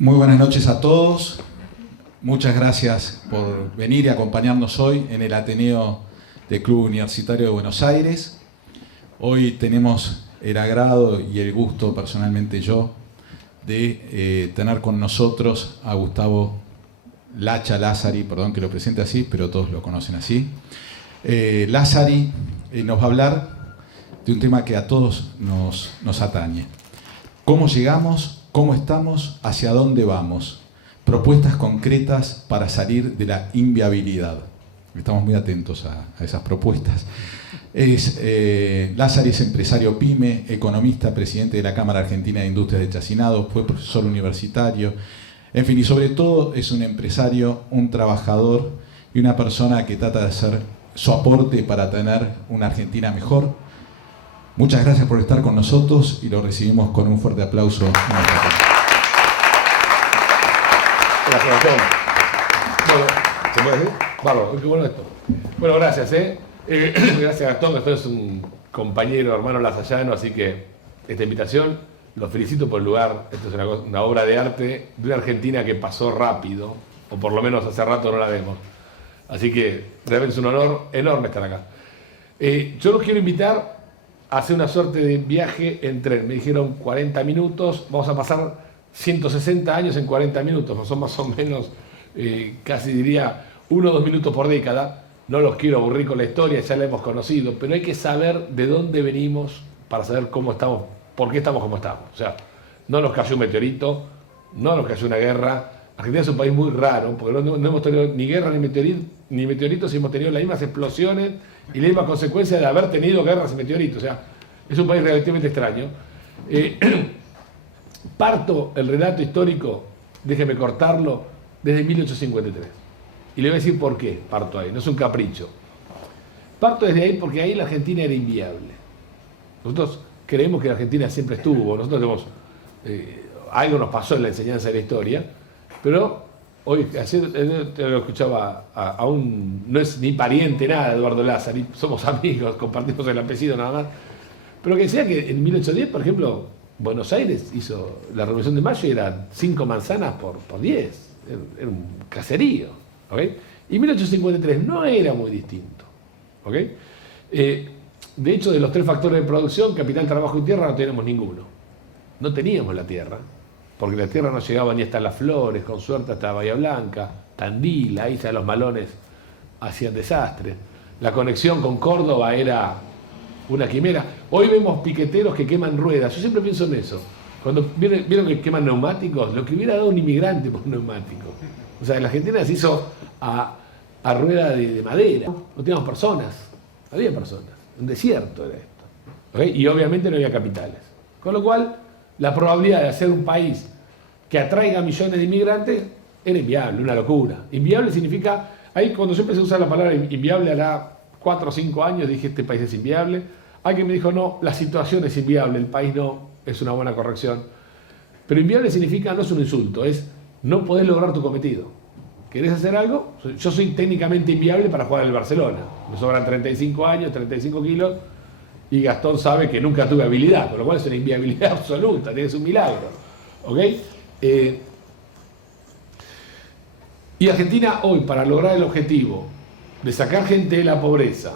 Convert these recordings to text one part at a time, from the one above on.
Muy buenas noches a todos. Muchas gracias por venir y acompañarnos hoy en el Ateneo del Club Universitario de Buenos Aires. Hoy tenemos el agrado y el gusto, personalmente yo, de tener con nosotros a Gustavo Lacha Lazzari, perdón que lo presente así, pero todos lo conocen así. Lazzari nos va a hablar de un tema que a todos nos atañe. ¿Cómo llegamos? ¿Cómo estamos? ¿Hacia dónde vamos? Propuestas concretas para salir de la inviabilidad. Estamos muy atentos a esas propuestas. Lazzari es empresario PYME, economista, presidente de la Cámara Argentina de Industrias de Chacinado, fue profesor universitario, en fin, y sobre todo es un empresario, un trabajador y una persona que trata de hacer su aporte para tener una Argentina mejor. Muchas gracias por estar con nosotros y lo recibimos con un fuerte aplauso. Gracias, Gastón. Bueno, ¿se puede decir? Vamos, qué bueno esto. Bueno, gracias, gracias, Gastón. Gastón es un compañero, hermano lasallano, así que esta invitación, los felicito por el lugar. Esto es una obra de arte de una Argentina que pasó rápido, o por lo menos hace rato no la vemos. Así que realmente es un honor enorme estar acá. Yo los quiero invitar a hacer una suerte de viaje en tren. Me dijeron 40 minutos, vamos a pasar 160 años en 40 minutos, no son más o menos, casi diría, 1 o 2 minutos por década. No los quiero aburrir con la historia, ya la hemos conocido, pero hay que saber de dónde venimos para saber cómo estamos, por qué estamos como estamos. O sea, no nos cayó un meteorito, no nos cayó una guerra. Argentina es un país muy raro, porque no hemos tenido ni guerra ni meteoritos, y hemos tenido las mismas explosiones y las mismas consecuencias de haber tenido guerras y meteoritos. O sea, es un país relativamente extraño. Parto el relato histórico, déjeme cortarlo, desde 1853. Y le voy a decir por qué parto ahí, no es un capricho. Parto desde ahí porque ahí la Argentina era inviable. Nosotros creemos que la Argentina siempre estuvo, nosotros tenemos, algo nos pasó en la enseñanza de la historia, pero hoy, ayer lo escuchaba a un, no es ni pariente nada, Eduardo Lazzari, somos amigos, compartimos el apellido nada más, pero que decía que en 1810, por ejemplo, Buenos Aires hizo la Revolución de Mayo y eran 5 manzanas por 10, era un caserío, ¿ok? Y 1853 no era muy distinto, ¿ok? De hecho, de los 3 factores de producción, capital, trabajo y tierra, no teníamos ninguno. No teníamos la tierra, porque la tierra no llegaba ni hasta Las Flores, con suerte hasta Bahía Blanca, Tandil, la isla de los Malones hacían desastres. La conexión con Córdoba era una quimera. Hoy vemos piqueteros que queman ruedas. Yo siempre pienso en eso. Cuando vieron que queman neumáticos, lo que hubiera dado un inmigrante por un neumático. O sea, la Argentina se hizo a rueda de madera. No teníamos personas. Había personas. Un desierto era esto. ¿Okay? Y obviamente no había capitales. Con lo cual, la probabilidad de hacer un país que atraiga millones de inmigrantes era inviable, una locura. Inviable significa, ahí cuando yo empecé a usar la palabra inviable hará 4 o 5 años, dije este país es inviable. Alguien me dijo, no, la situación es inviable, el país no, es una buena corrección. Pero inviable significa, no es un insulto, es no poder lograr tu cometido. ¿Querés hacer algo? Yo soy técnicamente inviable para jugar en el Barcelona. Me sobran 35 años, 35 kilos, y Gastón sabe que nunca tuve habilidad, con lo cual es una inviabilidad absoluta, es un milagro. ¿Ok? Y Argentina hoy, para lograr el objetivo de sacar gente de la pobreza,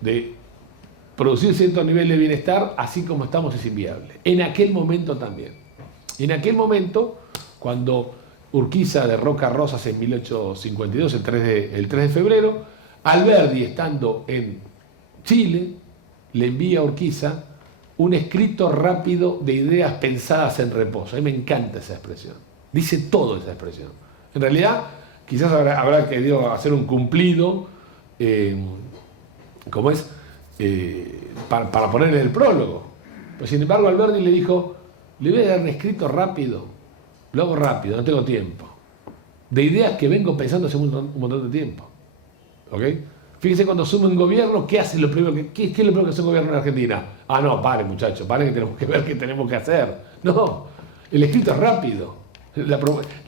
de producir cierto nivel de bienestar, así como estamos, es inviable. En aquel momento también. Y en aquel momento, cuando Urquiza derroca a Rosas en 1852, el 3 de febrero, Alberdi, estando en Chile, le envía a Urquiza un escrito rápido de ideas pensadas en reposo. A mí me encanta esa expresión. Dice todo esa expresión. En realidad, quizás habrá querido hacer un cumplido, como es, para poner en el prólogo. Pero sin embargo, Alberdi le dijo, le voy a dar un escrito rápido, lo hago rápido, no tengo tiempo, de ideas que vengo pensando hace un montón de tiempo. ¿Ok? Fíjense, cuando asume un gobierno, ¿qué hace lo primero ¿qué es lo primero que hace un gobierno en Argentina? Ah, no, paren muchachos, paren que tenemos que ver qué tenemos que hacer. No, el escrito es rápido.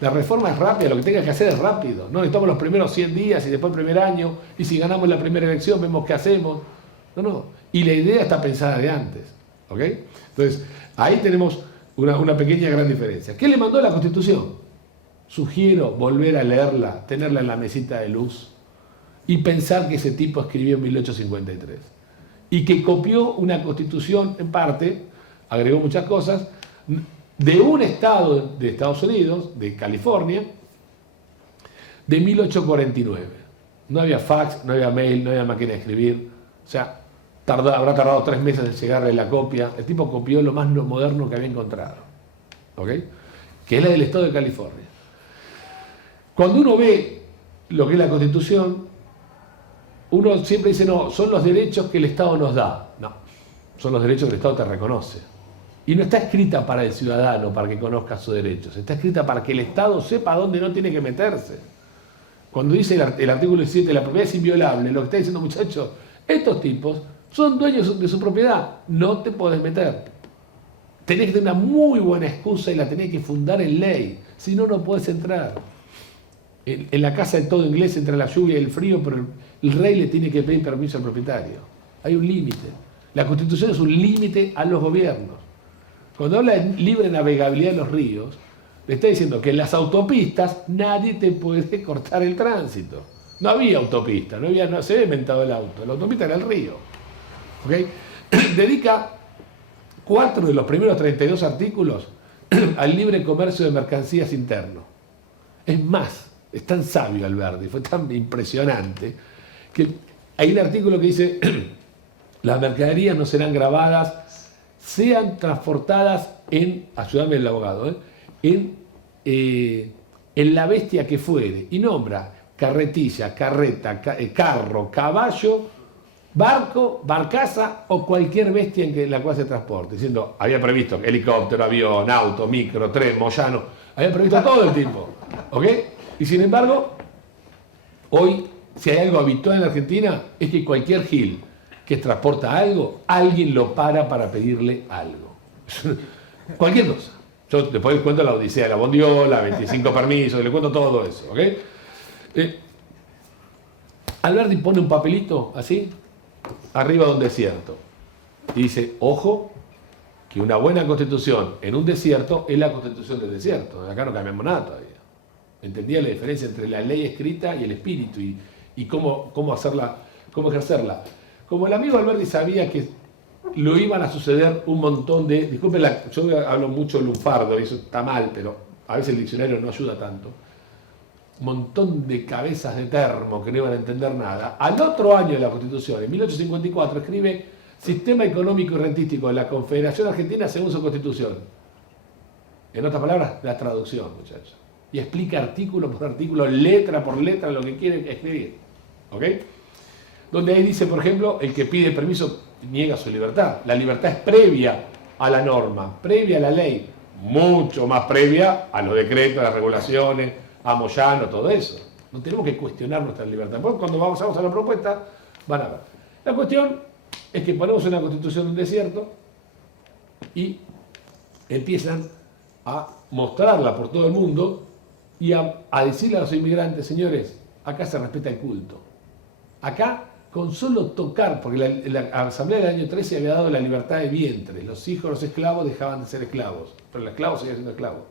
La reforma es rápida, lo que tenga que hacer es rápido. No necesitamos los primeros 100 días y después el primer año, y si ganamos la primera elección vemos qué hacemos. No. Y la idea está pensada de antes. ¿Ok? Entonces, ahí tenemos Una pequeña gran diferencia. ¿Qué le mandó la Constitución? Sugiero volver a leerla, tenerla en la mesita de luz y pensar que ese tipo escribió en 1853 y que copió una Constitución en parte, agregó muchas cosas, de un estado de Estados Unidos, de California, de 1849. No había fax, no había mail, no había máquina de escribir. O sea, habrá tardado 3 meses en llegarle la copia. El tipo copió lo más moderno que había encontrado. ¿Ok? Que es la del estado de California. Cuando uno ve lo que es la Constitución, uno siempre dice, no, son los derechos que el Estado nos da. No, son los derechos que el Estado te reconoce. Y no está escrita para el ciudadano, para que conozca sus derechos. Está escrita para que el Estado sepa dónde no tiene que meterse. Cuando dice el artículo 17, la propiedad es inviolable, lo que está diciendo, muchachos, estos tipos son dueños de su propiedad, no te podés meter. Tenés que tener una muy buena excusa y la tenés que fundar en ley, si no, no podés entrar. En la casa de todo inglés entra la lluvia y el frío, pero el rey le tiene que pedir permiso al propietario. Hay un límite. La Constitución es un límite a los gobiernos. Cuando habla de libre navegabilidad en los ríos, le está diciendo que en las autopistas nadie te puede cortar el tránsito. No había autopista, no se había inventado el auto, la autopista era el río. ¿Okay? Dedica 4 de los primeros 32 artículos al libre comercio de mercancías interno. Es más, es tan sabio Alberdi, fue tan impresionante, que hay un artículo que dice, las mercaderías no serán grabadas, sean transportadas ayúdame el abogado, en la bestia que fuere, y nombra carretilla, carreta, carro, caballo, barco, barcaza o cualquier bestia en la cual se transporte. Diciendo, había previsto helicóptero, avión, auto, micro, tren, moyano, había previsto todo el tiempo. ¿Ok? Y sin embargo, hoy, si hay algo habitual en Argentina, es que cualquier gil que transporta algo, alguien lo para pedirle algo. Cualquier cosa. Yo después les cuento la odisea de la bondiola, 25 permisos, le cuento todo eso. ¿Ok? Alberdi pone un papelito así, arriba de un desierto. Y dice, ojo, que una buena constitución en un desierto es la constitución del desierto. Acá no cambiamos nada todavía. Entendía la diferencia entre la ley escrita y el espíritu y cómo hacerla, cómo ejercerla. Como el amigo Alberdi sabía que lo iban a suceder un montón de... Disculpen, yo hablo mucho lunfardo y eso está mal, pero a veces el diccionario no ayuda tanto. Un montón de cabezas de termo que no iban a entender nada. Al otro año de la Constitución, en 1854, escribe Sistema Económico y Rentístico de la Confederación Argentina según su Constitución. En otras palabras, la traducción, muchachos. Y explica artículo por artículo, letra por letra, lo que quiere escribir. ¿Ok? Donde ahí dice, por ejemplo, el que pide permiso niega su libertad. La libertad es previa a la norma, previa a la ley, mucho más previa a los decretos, a las regulaciones, a Moyano, todo eso. No tenemos que cuestionar nuestra libertad. Después, cuando vamos a la propuesta, van a ver. La cuestión es que ponemos una constitución de un desierto y empiezan a mostrarla por todo el mundo y a decirle a los inmigrantes, señores, acá se respeta el culto. Acá, con solo tocar, porque la Asamblea del año 13 había dado la libertad de vientre, los hijos de los esclavos dejaban de ser esclavos, pero el esclavo seguía siendo esclavo.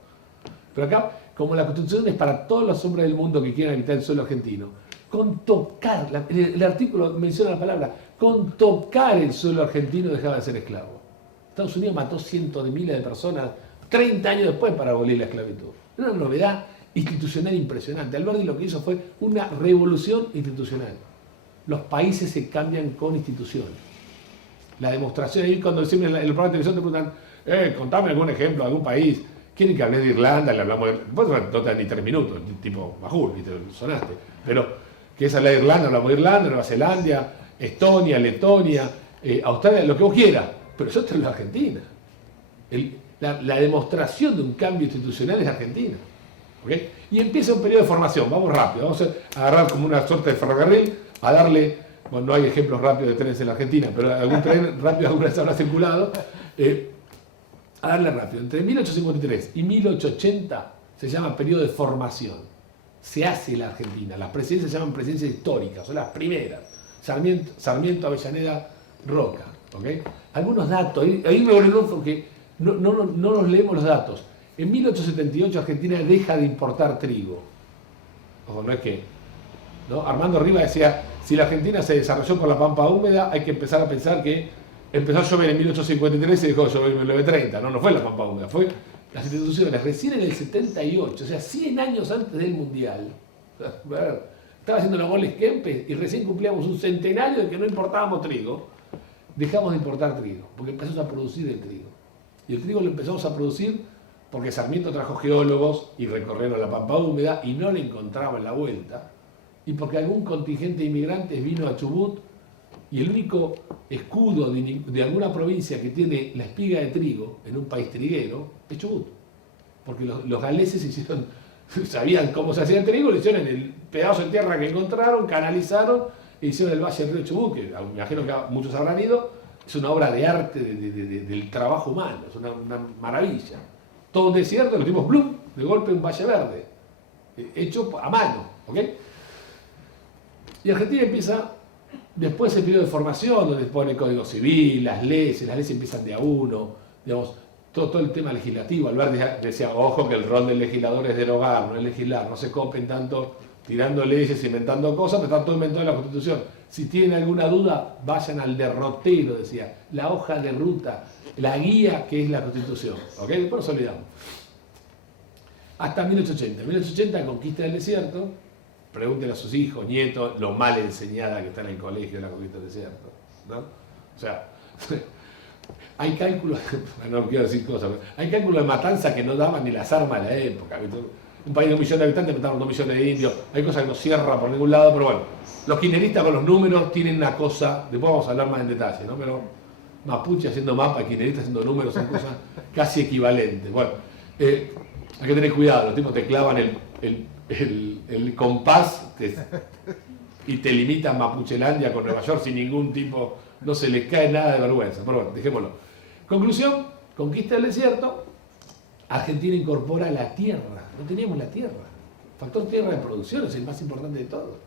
Pero acá, como la Constitución es para todos los hombres del mundo que quieran habitar el suelo argentino, con tocar, el artículo menciona la palabra, con tocar el suelo argentino dejaba de ser esclavo. Estados Unidos mató cientos de miles de personas 30 años después para abolir la esclavitud. Una novedad institucional impresionante. Alberdi lo que hizo fue una revolución institucional. Los países se cambian con instituciones. La demostración, ahí cuando siempre en el programa de televisión te preguntan, contame algún ejemplo de algún país. ¿Quieren que hablé de Irlanda? Le hablamos de... Después no te dan ni 3 minutos, tipo Majul, ¿viste? Sonaste. Pero, ¿quieres hablar de Irlanda? Hablamos de Irlanda, Nueva Zelanda, Estonia, Letonia, Australia, lo que vos quieras. Pero yo estoy en la Argentina. La demostración de un cambio institucional es Argentina. ¿Okay? Y empieza un periodo de formación. Vamos rápido. Vamos a agarrar como una suerte de ferrocarril, a darle... Bueno, no hay ejemplos rápidos de trenes en la Argentina, pero algún tren rápido alguna vez habrá circulado. A darle rápido. Entre 1853 y 1880 se llama periodo de formación. Se hace la Argentina. Las presidencias se llaman presidencias históricas, son las primeras. Sarmiento, Avellaneda, Roca. ¿Okay? Algunos datos. Ahí me volvieron porque no nos leemos los datos. En 1878 Argentina deja de importar trigo. Ojo, no es que... ¿no? Armando Rivas decía, si la Argentina se desarrolló por la pampa húmeda, hay que empezar a pensar que empezó a llover en 1853 y dejó de llover en 1930. No fue la pampa húmeda, fue las instituciones. Recién en el 78, o sea, 100 años antes del Mundial, estaba haciendo los goles Kempes y recién cumplíamos un centenario de que no importábamos trigo. Dejamos de importar trigo, porque empezamos a producir el trigo. Y el trigo lo empezamos a producir porque Sarmiento trajo geólogos y recorrieron la pampa húmeda y no le encontraban la vuelta. Y porque algún contingente de inmigrantes vino a Chubut y el único escudo de alguna provincia que tiene la espiga de trigo en un país triguero es Chubut. Porque los galeses sabían cómo se hacía el trigo, lo hicieron en el pedazo de tierra que encontraron, canalizaron e hicieron el valle del río Chubut, que me imagino que muchos habrán ido. Es una obra de arte del trabajo humano, es una maravilla. Todo un desierto, lo dimos ¡blum! De golpe un valle verde, hecho a mano, ¿ok? Y Argentina empieza, después el periodo de formación, donde pone el Código Civil, las leyes empiezan de a uno, digamos, todo el tema legislativo. Alvar decía, ojo, que el rol del legislador es derogar, no es legislar, no se copen tanto tirando leyes, inventando cosas, pero está todo inventado en la Constitución. Si tienen alguna duda, vayan al derrotero, decía, la hoja de ruta, la guía que es la Constitución, ¿ok? Después nos olvidamos. Hasta 1880. 1880, conquista del desierto. Pregúntenle a sus hijos, nietos, lo mal enseñada que está en el colegio de la conquista del desierto, ¿no? O sea, hay cálculos, no quiero decir cosas, pero hay cálculos de matanza que no daban ni las armas de la época. Un país de 1 millón de habitantes mataron 2 millones de indios, hay cosas que no cierran por ningún lado, pero bueno, los kirchneristas con los números tienen una cosa, después vamos a hablar más en detalle, ¿no? Pero Mapuche haciendo mapa, kirchneristas haciendo números, son cosas casi equivalentes. Bueno, hay que tener cuidado, los tipos te clavan el compás y te limitan Mapuchelandia con Nueva York sin ningún tipo, no se les cae nada de vergüenza. Pero bueno, dejémoslo. Conclusión, conquista del desierto, Argentina incorpora la tierra, no teníamos la tierra. Factor tierra de producción es el más importante de todo.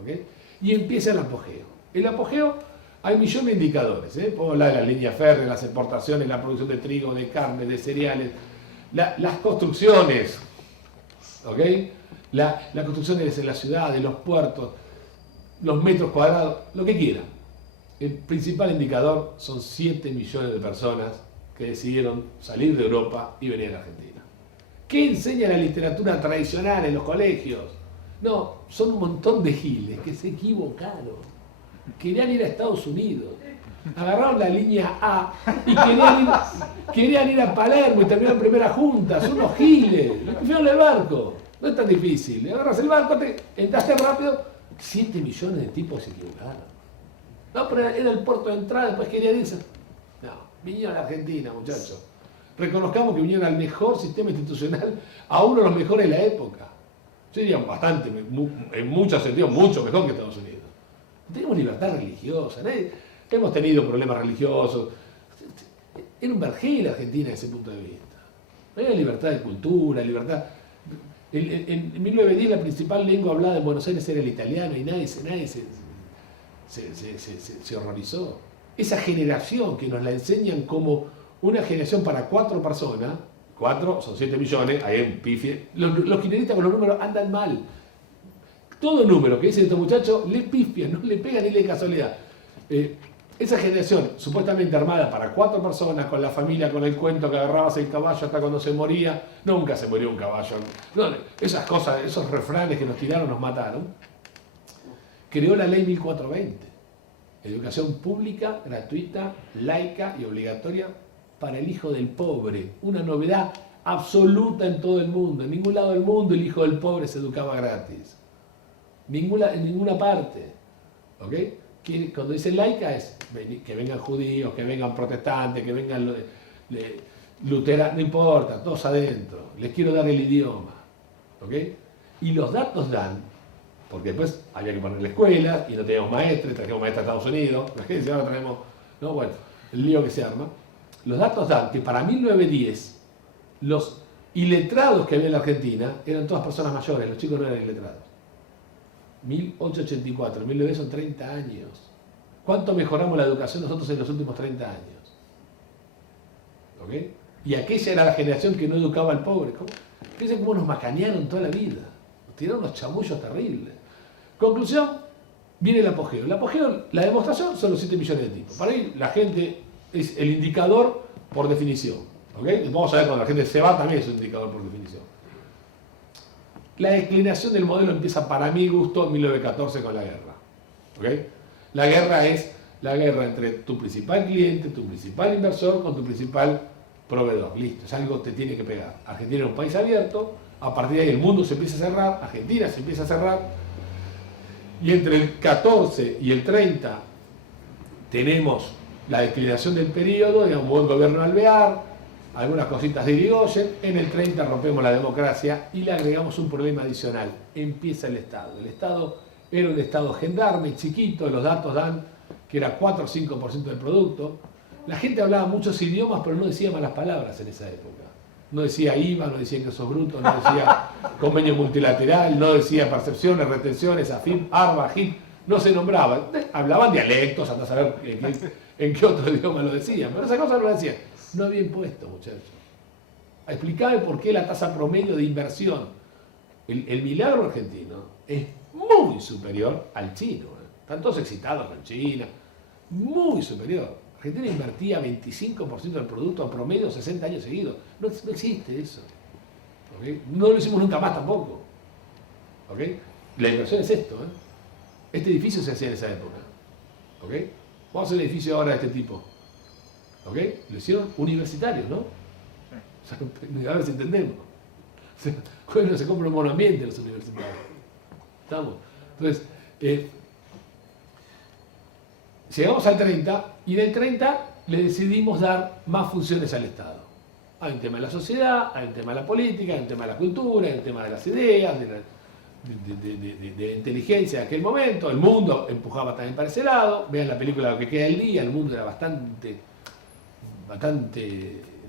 ¿Okay? Y empieza el apogeo. El apogeo, hay millones de indicadores. Podemos hablar de las líneas férreas, las exportaciones, la producción de trigo, de carne, de cereales, las construcciones, ¿ok? La construcción de la ciudad, de los puertos, los metros cuadrados, lo que quieran. El principal indicador son 7 millones de personas que decidieron salir de Europa y venir a la Argentina. ¿Qué enseña la literatura tradicional en los colegios? No, son un montón de giles que se equivocaron. Querían ir a Estados Unidos. Agarraron la línea A y querían ir a Palermo y terminaron en primera junta. Son unos giles. Los que fueron del barco. No es tan difícil. Agarras el barco, entraste rápido. 7 millones de tipos se equivocaron. No, pero era el puerto de entrada, después querían irse. No, vinieron a la Argentina, muchachos. Reconozcamos que vinieron al mejor sistema institucional, a uno de los mejores de la época. Yo diría bastante, en muchos sentidos, mucho mejor que Estados Unidos. Tenemos libertad religiosa, hemos tenido problemas religiosos. Era un vergel Argentina desde ese punto de vista. No había libertad de cultura, libertad... En 1910 la principal lengua hablada en Buenos Aires era el italiano y nadie se horrorizó. Esa generación que nos la enseñan como una generación para 4 personas, 4 son 7 millones, ahí hay un pifie. Los kirchneristas con los números andan mal. Todo número que dicen estos muchachos le pifian, no le pegan ni de casualidad. Esa generación supuestamente armada para 4 personas, con la familia, con el cuento que agarrabas el caballo hasta cuando se moría, nunca se murió un caballo. No, esas cosas, esos refranes que nos tiraron, nos mataron. Creó la ley 1420, educación pública, gratuita, laica y obligatoria para el hijo del pobre. Una novedad absoluta en todo el mundo. En ningún lado del mundo el hijo del pobre se educaba gratis. En ninguna parte. ¿Ok? Cuando dice laica es que vengan judíos, que vengan protestantes, que vengan luteranos, no importa, todos adentro. Les quiero dar el idioma. ¿Ok? Y los datos dan, porque después había que ponerle escuelas y no teníamos maestros, trajimos maestros a Estados Unidos, imagínense, ahora traemos, no, bueno, el lío que se arma. Los datos dan que para 1910 los iletrados que había en la Argentina eran todas personas mayores, los chicos no eran iletrados. 1884, 1910 son 30 años. ¿Cuánto mejoramos la educación nosotros en los últimos 30 años? ¿Ok? Y aquella era la generación que no educaba al pobre. Fíjense cómo nos macanearon toda la vida. Nos tiraron unos chamullos terribles. Conclusión, viene el apogeo. El apogeo, la demostración son los 7 millones de tipos. Para ahí la gente es el indicador por definición. ¿Okay? Vamos a ver cuando la gente se va también es un indicador por definición. La declinación del modelo empieza para mi gusto en 1914 con la guerra. ¿Okay? La guerra es la guerra entre tu principal cliente, tu principal inversor con tu principal proveedor. Listo, es algo que te tiene que pegar. Argentina es un país abierto, a partir de ahí el mundo se empieza a cerrar, Argentina se empieza a cerrar, y entre el 14 y el 30 tenemos la declinación del periodo, digamos, un buen gobierno de Alvear, algunas cositas de Irigoyen. En el 30 rompemos la democracia y le agregamos un problema adicional. Empieza el Estado. El Estado era un Estado gendarme, chiquito, los datos dan que era 4 o 5% del producto. La gente hablaba muchos idiomas, pero no decía malas palabras en esa época. No decía IVA, no decía ingresos brutos, no decía convenio multilateral, no decía percepciones, retenciones, AFIP, ARBA, HIT, no se nombraba. Hablaban dialectos, hasta saber en qué otro idioma lo decían, pero esa cosa no lo decían. No había impuestos, muchachos. Explicame por qué la tasa promedio de inversión, el milagro argentino, es muy superior al chino. Están todos excitados con China, muy superior. Argentina invertía 25% del producto en promedio 60 años seguidos. No existe eso. ¿Okay? No lo hicimos nunca más tampoco. ¿Okay? La inversión es esto. Este edificio se hacía en esa época. ¿Okay? Vamos a hacer un edificio ahora de este tipo. ¿Okay? Lo hicieron universitarios, ¿no? O sea, a ver si entendemos. Bueno, se compra un monoambiente los universitarios. ¿Estamos? Entonces, llegamos al 30 y del 30 le decidimos dar más funciones al Estado. Hay un tema de la sociedad, hay un tema de la política, hay un tema de la cultura, hay un tema de las ideas, de la inteligencia de aquel momento. El mundo empujaba también para ese lado. Vean la película Lo que queda del día, el mundo era bastante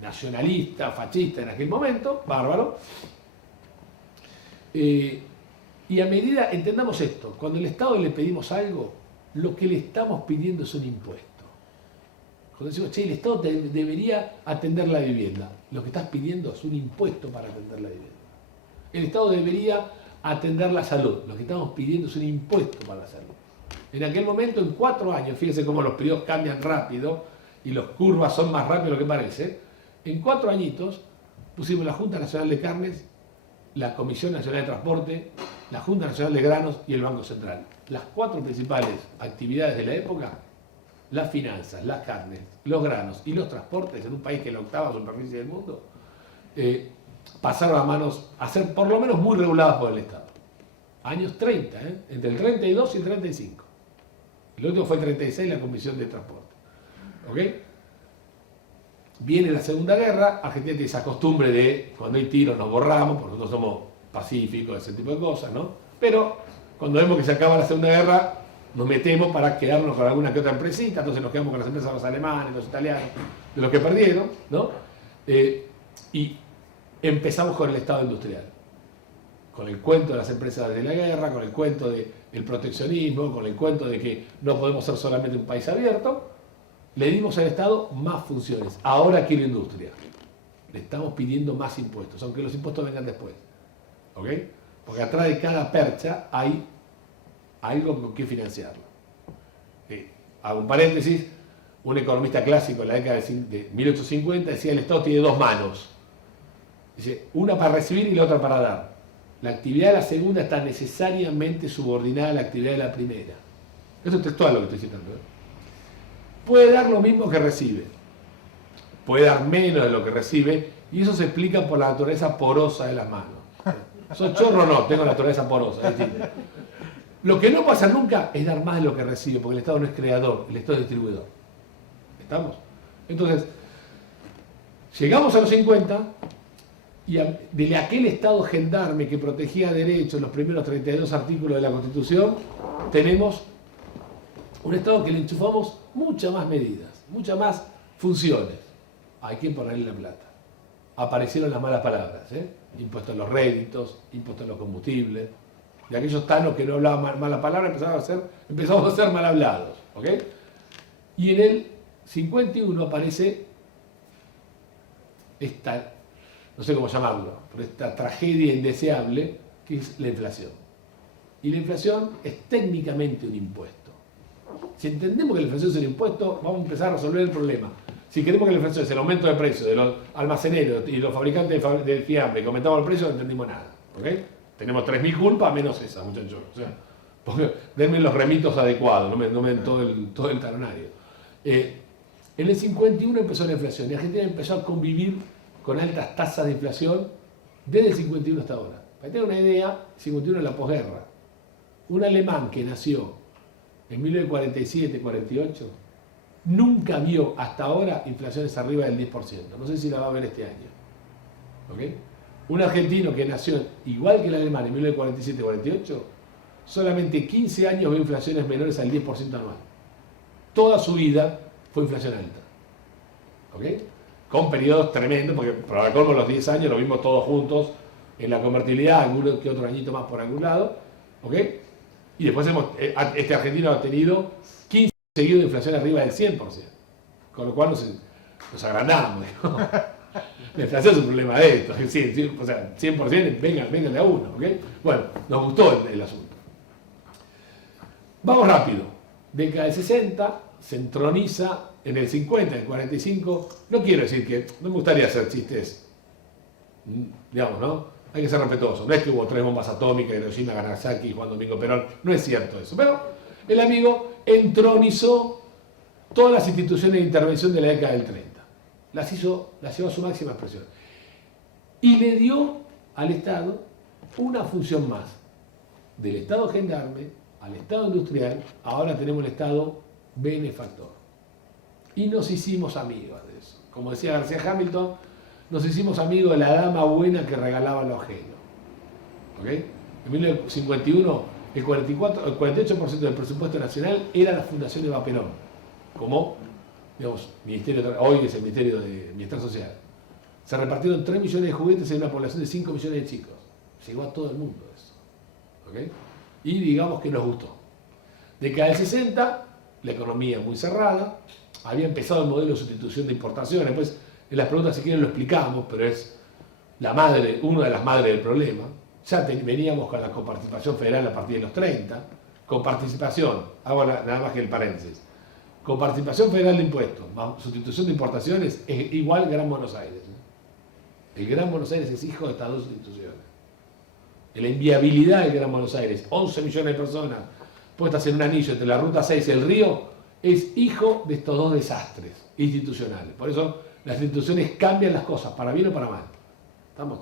nacionalista, fascista en aquel momento, bárbaro. Y a medida, entendamos esto, cuando al Estado le pedimos algo, lo que le estamos pidiendo es un impuesto. Cuando decimos, che, el Estado debería atender la vivienda, lo que estás pidiendo es un impuesto para atender la vivienda. El Estado debería atender la salud, lo que estamos pidiendo es un impuesto para la salud. En aquel momento, en 4 años, fíjense cómo los periodos cambian rápido y las curvas son más rápidas de lo que parece. En 4 añitos pusimos la Junta Nacional de Carnes, la Comisión Nacional de Transporte, la Junta Nacional de Granos y el Banco Central. Las 4 principales actividades de la época, las finanzas, las carnes, los granos y los transportes, en un país que es la 8ª superficie del mundo, pasaron a manos a ser por lo menos muy reguladas por el Estado. Años 30, entre el 32 y el 35. El último fue el 36, la Comisión de Transporte. ¿Ok? Viene la Segunda Guerra, Argentina tiene esa costumbre de cuando hay tiros nos borramos, porque nosotros somos pacíficos, ese tipo de cosas, ¿no? Pero cuando vemos que se acaba la Segunda Guerra, nos metemos para quedarnos con alguna que otra empresita, entonces nos quedamos con las empresas de los alemanes, los italianos, de los que perdieron, ¿no? Y empezamos con el Estado industrial, con el cuento de las empresas de la guerra, con el cuento del proteccionismo, con el cuento de que no podemos ser solamente un país abierto. Le dimos al Estado más funciones. Ahora quiere industria. Le estamos pidiendo más impuestos, aunque los impuestos vengan después. ¿Ok? Porque atrás de cada percha hay algo con que financiarlo. Hago un paréntesis. Un economista clásico en la década de 1850 decía: el Estado tiene 2 manos. Dice, una para recibir y la otra para dar. La actividad de la segunda está necesariamente subordinada a la actividad de la primera. Esto es textual lo que estoy citando. Puede dar lo mismo que recibe. Puede dar menos de lo que recibe. Y eso se explica por la naturaleza porosa de las manos. ¿Soy chorro o no? Tengo la naturaleza porosa. Lo que no pasa nunca es dar más de lo que recibe, porque el Estado no es creador, el Estado es distribuidor. ¿Estamos? Entonces, llegamos a los 50 y de aquel Estado gendarme que protegía derechos, los primeros 32 artículos de la Constitución, tenemos un Estado que le enchufamos muchas más medidas, muchas más funciones. Hay que ponerle la plata. Aparecieron las malas palabras, impuestos a los réditos, impuestos a los combustibles. De aquellos tanos que no hablaban malas palabras empezamos a ser mal hablados. ¿Okay? Y en el 51 aparece esta, no sé cómo llamarlo, pero esta tragedia indeseable que es la inflación. Y la inflación es técnicamente un impuesto. Si entendemos que la inflación es un impuesto, vamos a empezar a resolver el problema. Si queremos que la inflación es el aumento de precios de los almaceneros y los fabricantes de fiambre que aumentamos el precio, no entendimos nada. ¿Okay? Tenemos 3.000 culpas menos esa, muchachos. O sea, denme los remitos adecuados, no me den todo el talonario. En el 51 empezó la inflación y Argentina empezó a convivir con altas tasas de inflación desde el 51 hasta ahora. Para tener una idea, el 51 es la posguerra. Un alemán que nació en 1947-48 nunca vio hasta ahora inflaciones arriba del 10%. No sé si la va a ver este año. ¿Okay? Un argentino que nació igual que el alemán en 1947-48, solamente 15 años vio inflaciones menores al 10% anual. Toda su vida fue inflación alta. ¿Okay? Con periodos tremendos, porque para colmo los 10 años lo vimos todos juntos en la convertibilidad, alguno que otro añito más por algún lado. ¿Okay? Y después este argentino ha tenido 15 seguidos de inflación arriba del 100%. Con lo cual nos agrandamos. La inflación es un problema de esto. O sea, 100%, vengan de a uno. ¿Okay? Bueno, nos gustó el asunto. Vamos rápido. Década del 60, se entroniza en el 50, en el 45. No quiero decir que, no me gustaría hacer chistes, digamos, ¿no? Hay que ser respetuoso. No es que hubo 3 bombas atómicas, Hiroshima, Nagasaki, Juan Domingo Perón. No es cierto eso. Pero el amigo entronizó todas las instituciones de intervención de la década del 30. Las llevó a su máxima expresión. Y le dio al Estado una función más. Del Estado gendarme al Estado industrial, ahora tenemos el Estado benefactor. Y nos hicimos amigos de eso. Como decía García Hamilton, nos hicimos amigos de la dama buena que regalaba lo ajeno. ¿Okay? En 1951, el 48% del presupuesto nacional era la Fundación de Perón, como, digamos, hoy es el Ministerio de Bienestar Social. Se repartieron 3 millones de juguetes en una población de 5 millones de chicos. Llegó a todo el mundo eso. ¿Okay? Y digamos que nos gustó. Década del 60, la economía muy cerrada, había empezado el modelo de sustitución de importaciones. Después, en las preguntas, si quieren, lo explicamos, pero es una de las madres del problema. Ya veníamos con la coparticipación federal a partir de los 30. Coparticipación, hago nada más que el paréntesis. Coparticipación federal de impuestos, más sustitución de importaciones, es igual Gran Buenos Aires. El Gran Buenos Aires es hijo de estas dos instituciones. La inviabilidad del Gran Buenos Aires, 11 millones de personas puestas en un anillo entre la Ruta 6 y el río, es hijo de estos dos desastres institucionales. Por eso las instituciones cambian las cosas, para bien o para mal. ¿Estamos?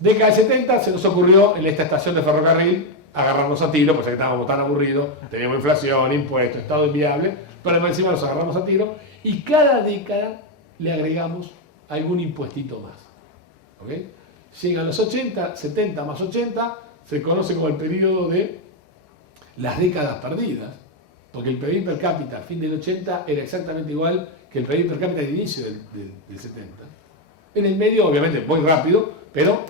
Década de 70 se nos ocurrió en esta estación de ferrocarril agarrarnos a tiro, porque estábamos tan aburridos, teníamos inflación, impuestos, estado inviable, pero además encima nos agarramos a tiro y cada década le agregamos algún impuestito más. ¿Okay? Llegan los 80, 70 más 80, se conoce como el periodo de las décadas perdidas, porque el PBI per cápita a fin del 80 era exactamente igual que el PBI per cápita al inicio del 70. En el medio, obviamente, muy rápido, pero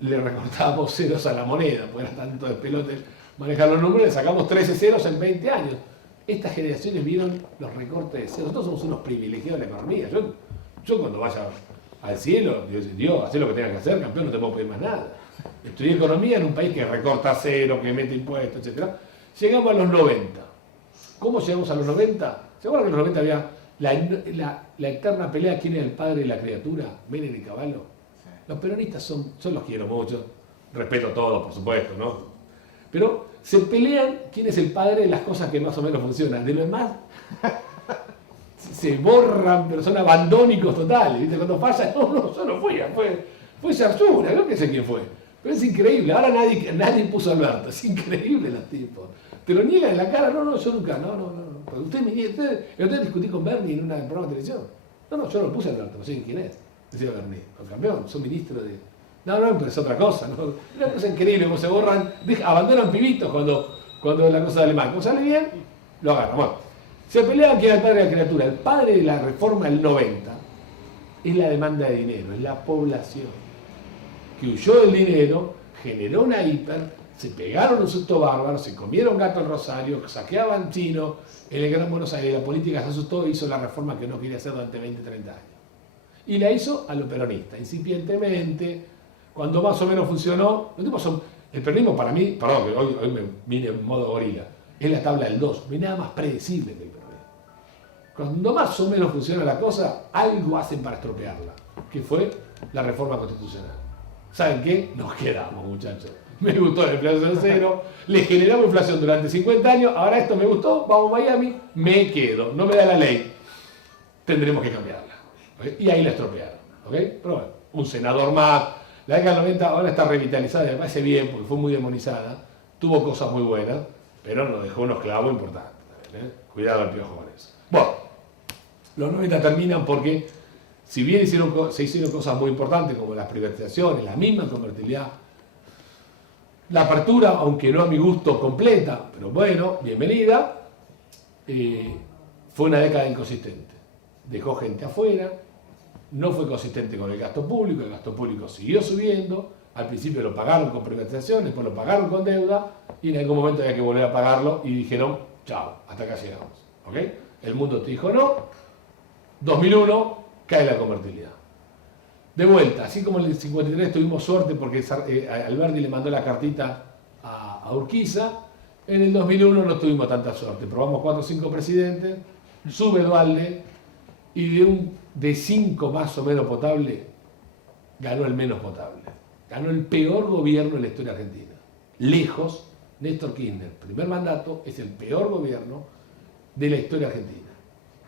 le recortábamos ceros a la moneda, porque era tanto de pelote manejar los números, le sacamos 13 ceros en 20 años. Estas generaciones vieron los recortes de ceros. Nosotros somos unos privilegiados de la economía. Yo cuando vaya al cielo, Dios, haz lo que tengas que hacer, campeón, no te puedo pedir más nada. Estudié economía en un país que recorta cero, que mete impuestos, etc. Llegamos a los 90. ¿Cómo llegamos a los 90? ¿Se acuerdan que en los 90 había la eterna pelea quién es el padre de la criatura? Menem y Cavallo. Sí. Los peronistas yo los quiero mucho, respeto a todos, por supuesto, ¿no? Pero se pelean quién es el padre de las cosas que más o menos funcionan. De lo demás, se borran, pero son abandónicos totales. ¿Viste? Cuando falla, no, yo no fui, fue Yarzura, no que sé quién fue. Pero es increíble, ahora nadie puso a Alberto, es increíble los tipos. Te lo niegan en la cara, no, yo nunca, no. Usted discutí con Bernie en un programa de televisión. No, yo no lo puse a Alberto, no sé quién es. Decía Bernie, campeón, son ministro de... No, pero es otra cosa, ¿no? Una cosa increíble, como se borran, abandonan pibitos cuando la cosa sale mal. Cuando sale bien, lo agarran. Bueno, se pelean quién es el padre de la criatura. El padre de la reforma del 90 es la demanda de dinero, es la población que huyó del dinero, generó una hiper, se pegaron un susto bárbaro, se comieron gato en Rosario, saqueaban chino en el Gran Buenos Aires, la política se asustó e hizo la reforma que no quería hacer durante 20, 30 años. Y la hizo a lo peronista, incipientemente, cuando más o menos funcionó. El peronismo para mí, perdón, que hoy me vine en modo gorila, es la tabla del 2, no hay nada más predecible que el peronismo. Cuando más o menos funciona la cosa, algo hacen para estropearla, que fue la reforma constitucional. ¿Saben qué? Nos quedamos, muchachos. Me gustó la inflación cero, le generamos inflación durante 50 años, ahora esto me gustó, vamos a Miami, me quedo, no me da la ley, tendremos que cambiarla. ¿Okay? Y ahí la estropearon. ¿Okay? Pero bueno, un senador más, la década del 90 ahora está revitalizada, me parece bien porque fue muy demonizada, tuvo cosas muy buenas, pero nos dejó unos clavos importantes. ¿Eh? Cuidado al piojo con eso. Bueno, los 90 terminan porque, si bien se hicieron cosas muy importantes como las privatizaciones, la misma convertibilidad, la apertura, aunque no a mi gusto completa, pero bueno, bienvenida, fue una década inconsistente. Dejó gente afuera, no fue consistente con el gasto público siguió subiendo, al principio lo pagaron con privatización, después lo pagaron con deuda, y en algún momento había que volver a pagarlo y dijeron, chao, hasta acá llegamos. ¿Okay? El mundo te dijo no, 2001 cae la convertibilidad. De vuelta, así como en el 53 tuvimos suerte porque Alberdi le mandó la cartita a Urquiza, en el 2001 no tuvimos tanta suerte. Probamos 4 o 5 presidentes, sube Dualde y de 5 más o menos potables, ganó el menos potable. Ganó el peor gobierno en la historia argentina. Lejos, Néstor Kirchner, primer mandato, es el peor gobierno de la historia argentina.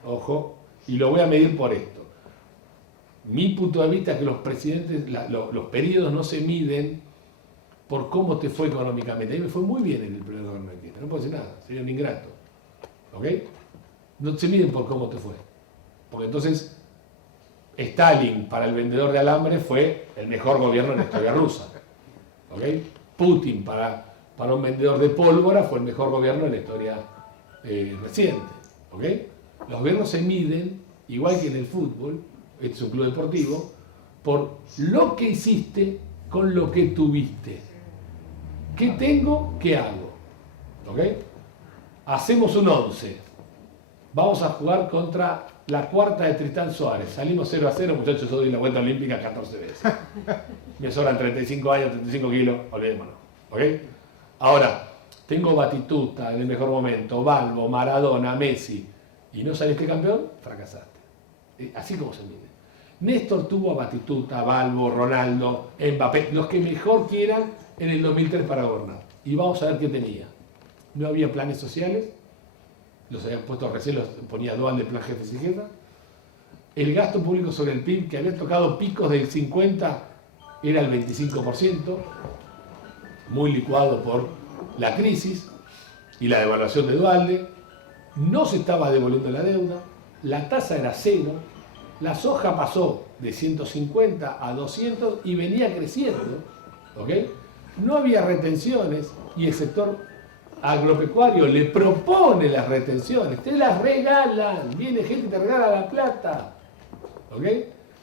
Ojo, y lo voy a medir por esto. Mi punto de vista es que los presidentes, los periodos no se miden por cómo te fue económicamente. A mí me fue muy bien en el primer gobierno de Kirchner, no puedo decir nada, sería un ingrato. ¿Ok? No se miden por cómo te fue. Porque entonces, Stalin para el vendedor de alambre fue el mejor gobierno en la historia rusa. ¿Ok? Putin para un vendedor de pólvora fue el mejor gobierno en la historia reciente. ¿Ok? Los gobiernos se miden, igual que en el fútbol, este es un club deportivo, por lo que hiciste con lo que tuviste. ¿Qué tengo? ¿Qué hago? ¿Ok? Hacemos un 11. Vamos a jugar contra la cuarta de Tristán Suárez. Salimos 0-0, muchachos, yo doy la vuelta olímpica 14 veces. Me sobran 35 años, 35 kilos, olvidémonos. ¿Ok? Ahora, tengo Batistuta en el mejor momento, Balbo, Maradona, Messi, y no saliste campeón, fracasaste. Así como se mide. Néstor tuvo a Batistuta, Balbo, Ronaldo, Mbappé, los que mejor quieran en el 2003 para gobernar. Y vamos a ver qué tenía. No había planes sociales, los habían puesto recién, los ponía Dualde de plan jefes y jefas. El gasto público sobre el PIB, que había tocado picos del 50, era el 25%, muy licuado por la crisis y la devaluación de Dualde. No se estaba devolviendo la deuda, la tasa era cero, la soja pasó de 150 a 200 y venía creciendo, ¿ok? No había retenciones y el sector agropecuario le propone las retenciones, te las regalan, viene gente y te regala la plata, ¿ok?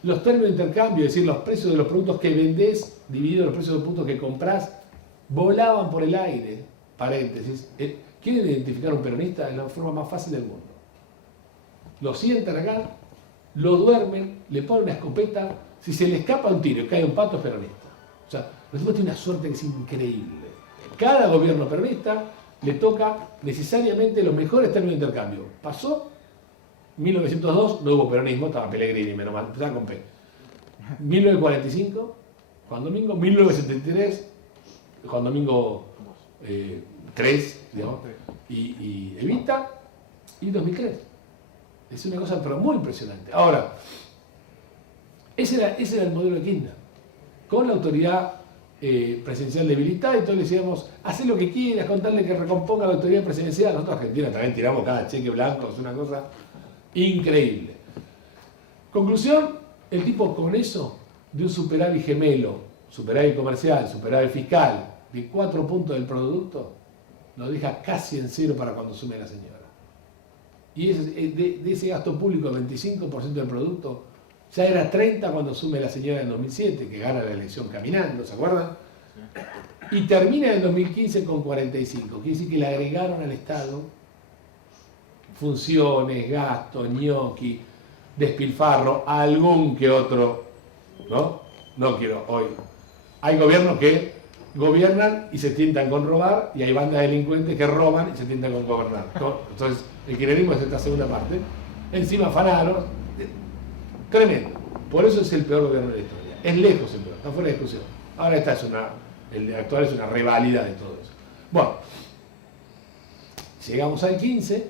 Los términos de intercambio, es decir, los precios de los productos que vendés divididos los precios de los productos que comprás, volaban por el aire, paréntesis. ¿Quieren identificar a un peronista? Es la forma más fácil del mundo. Lo sientan acá, lo duermen, le ponen una escopeta, si se le escapa un tiro y cae un pato, es peronista. O sea, los tipos tienen una suerte que es increíble. Cada gobierno peronista le toca necesariamente los mejores términos de intercambio. Pasó 1902, no hubo peronismo, estaba Pellegrini, menos mal, empezaba con P. 1945, Juan Domingo, 1973, Juan Domingo 3, digamos, y Evita, y 2003. Es una cosa pero muy impresionante. Ahora, ese era el modelo de Kirchner. Con la autoridad presidencial debilitada, y todos le decíamos, haz lo que quieras, contarle que recomponga la autoridad presidencial. Nosotros Argentina también tiramos cada cheque blanco, es una cosa increíble. Conclusión, el tipo con eso, de un superávit gemelo, superávit comercial, superávit fiscal, de 4 puntos del producto, lo deja casi en cero para cuando sume la señora. Y de ese gasto público, el 25% del producto, ya era 30 cuando sume la señora en 2007, que gana la elección caminando, ¿se acuerdan? Y termina en 2015 con 45. Quiere decir que le agregaron al Estado funciones, gastos, ñoqui. despilfarro, algún que otro, ¿no? No quiero hoy. Hay gobiernos que gobiernan y se tientan con robar, y hay bandas de delincuentes que roban y se tientan con gobernar. Entonces, el kirchnerismo es esta segunda parte. Encima afanaron. Tremendo. Por eso es el peor gobierno de la historia. Es lejos el peor, está fuera de discusión. Ahora el actual es una reválida de todo eso. Bueno, llegamos al 15.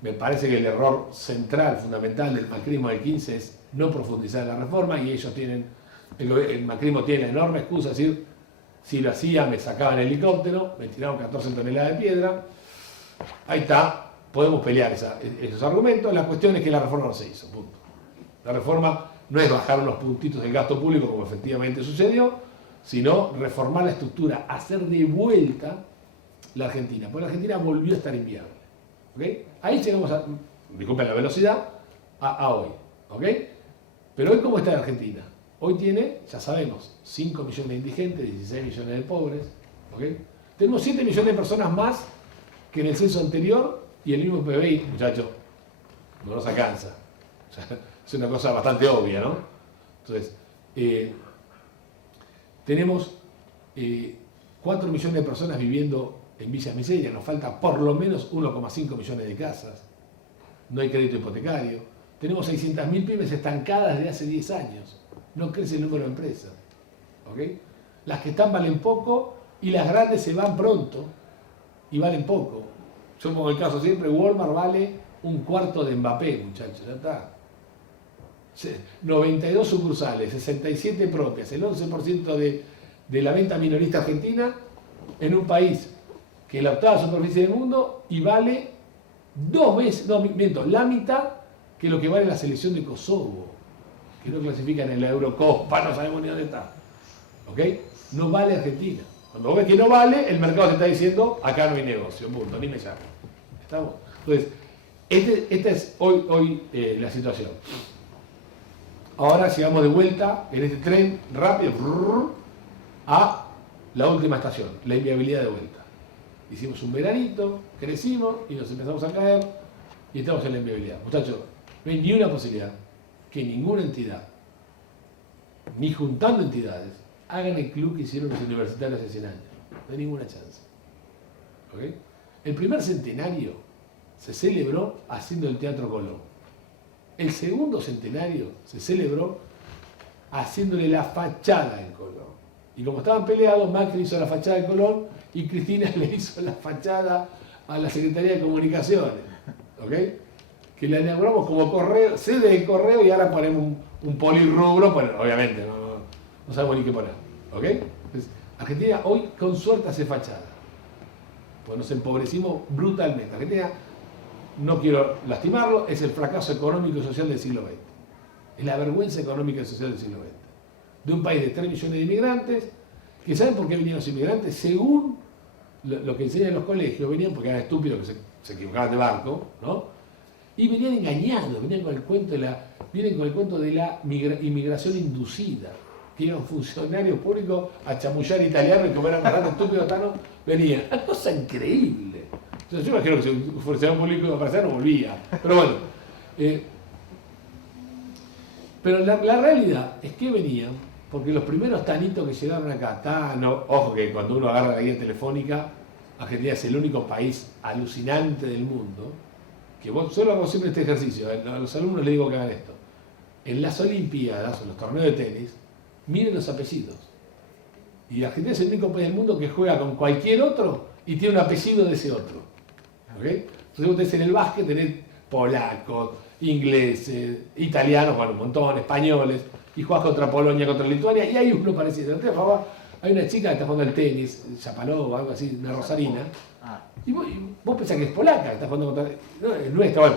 Me parece que el error central, fundamental del macrismo del 15 es no profundizar en la reforma, y ellos tienen, el macrismo tiene la enorme excusa de decir, si lo hacía me sacaban el helicóptero, me tiraron 14 toneladas de piedra. Ahí está, podemos pelear esos argumentos. La cuestión es que la reforma no se hizo, punto. La reforma no es bajar unos puntitos del gasto público como efectivamente sucedió, sino reformar la estructura, hacer de vuelta la Argentina, porque la Argentina volvió a estar inviable. ¿Okay? Ahí llegamos a, disculpen la velocidad, a hoy. ¿Okay? Pero hoy, ¿cómo está la Argentina? Hoy tiene, ya sabemos, 5 millones de indigentes, 16 millones de pobres. ¿Okay? Tenemos 7 millones de personas más que en el censo anterior, y el mismo PBI, muchachos, no nos alcanza. O sea, es una cosa bastante obvia, ¿no? Entonces, tenemos 4 millones de personas viviendo en villas miserias, nos falta por lo menos 1,5 millones de casas, no hay crédito hipotecario, tenemos 600.000 pymes estancadas desde hace 10 años, no crece el número de empresas. ¿Okay? Las que están valen poco y las grandes se van pronto y valen poco. Yo pongo el caso siempre, Walmart vale un cuarto de Mbappé, muchachos, ya está. 92 sucursales, 67 propias, el 11% de la venta minorista argentina en un país que es la octava superficie del mundo y vale 2 veces, no, miento, la mitad que lo que vale la selección de Kosovo, que no clasifican en la Eurocopa, no sabemos ni dónde está. ¿Ok? No vale Argentina. Cuando vos ves que no vale, el mercado te está diciendo, acá no hay negocio, punto, ni me llaman. ¿Estamos? Entonces, esta es hoy la situación. Ahora llegamos de vuelta en este tren rápido a la última estación, la inviabilidad de vuelta. Hicimos un veranito, crecimos y nos empezamos a caer y estamos en la inviabilidad. Muchachos, no hay ni una posibilidad que ninguna entidad, ni juntando entidades, hagan el club que hicieron los universitarios hace 100 años. No hay ninguna chance. ¿Okay? El primer centenario se celebró haciendo el Teatro Colón. El segundo centenario se celebró haciéndole la fachada en Colón. Y como estaban peleados, Macri hizo la fachada de Colón y Cristina le hizo la fachada a la Secretaría de Comunicaciones. ¿Ok? Que la inauguramos como correo, sede de correo, y ahora ponemos un polirrubro, bueno, obviamente no sabemos ni qué poner. ¿Ok? Entonces, Argentina hoy con suerte hace fachada. Pues nos empobrecimos brutalmente. Argentina, no quiero lastimarlo, es el fracaso económico y social del siglo XX. Es la vergüenza económica y social del siglo XX. De un país de 3 millones de inmigrantes, que ¿saben por qué venían los inmigrantes? Según lo que enseñan en los colegios, venían porque eran estúpidos que se equivocaban de barco, ¿no? Y venían engañados, venían con el cuento de la inmigración inducida, que iban funcionarios públicos a chamullar italianos y como eran bastante estúpidos, venían. Una cosa increíble. Yo imagino que si un funcionario público iba a aparecer, no volvía. Pero bueno. Pero la realidad es que venían, porque los primeros tanitos que llegaron acá, ojo que cuando uno agarra la guía telefónica, Argentina es el único país alucinante del mundo, que solo hago siempre este ejercicio, a los alumnos les digo que hagan esto. En las Olimpiadas, o en los torneos de tenis, miren los apellidos. Y Argentina es el único país del mundo que juega con cualquier otro y tiene un apellido de ese otro. ¿Okay? Entonces ustedes en el básquet tenés polacos, ingleses, italianos, bueno, un montón, españoles, y jugás contra Polonia, contra Lituania, y hay uno parecido. Hay una chica que está jugando al tenis, Shapovalov, algo así, una rosarina, y vos pensás que es polaca, que está jugando contra... No, es nuestra. Bueno,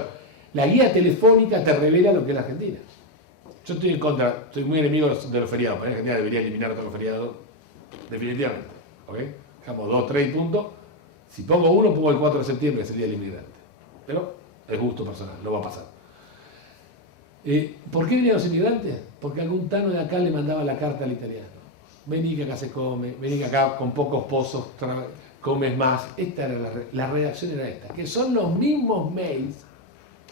la guía telefónica te revela lo que es la Argentina. Yo estoy en contra, soy muy enemigo de los feriados, para Argentina debería eliminar todos los feriados, definitivamente. ¿Ok? Dejamos 2, 3 puntos. Si pongo uno, pongo el 4 de septiembre, que es el Día del Inmigrante. Pero es gusto personal, no va a pasar. ¿Por qué venían los inmigrantes? Porque algún tano de acá le mandaba la carta al italiano. Vení que acá se come, vení que acá con pocos pozos comes más. Esta era la redacción era esta, que son los mismos mails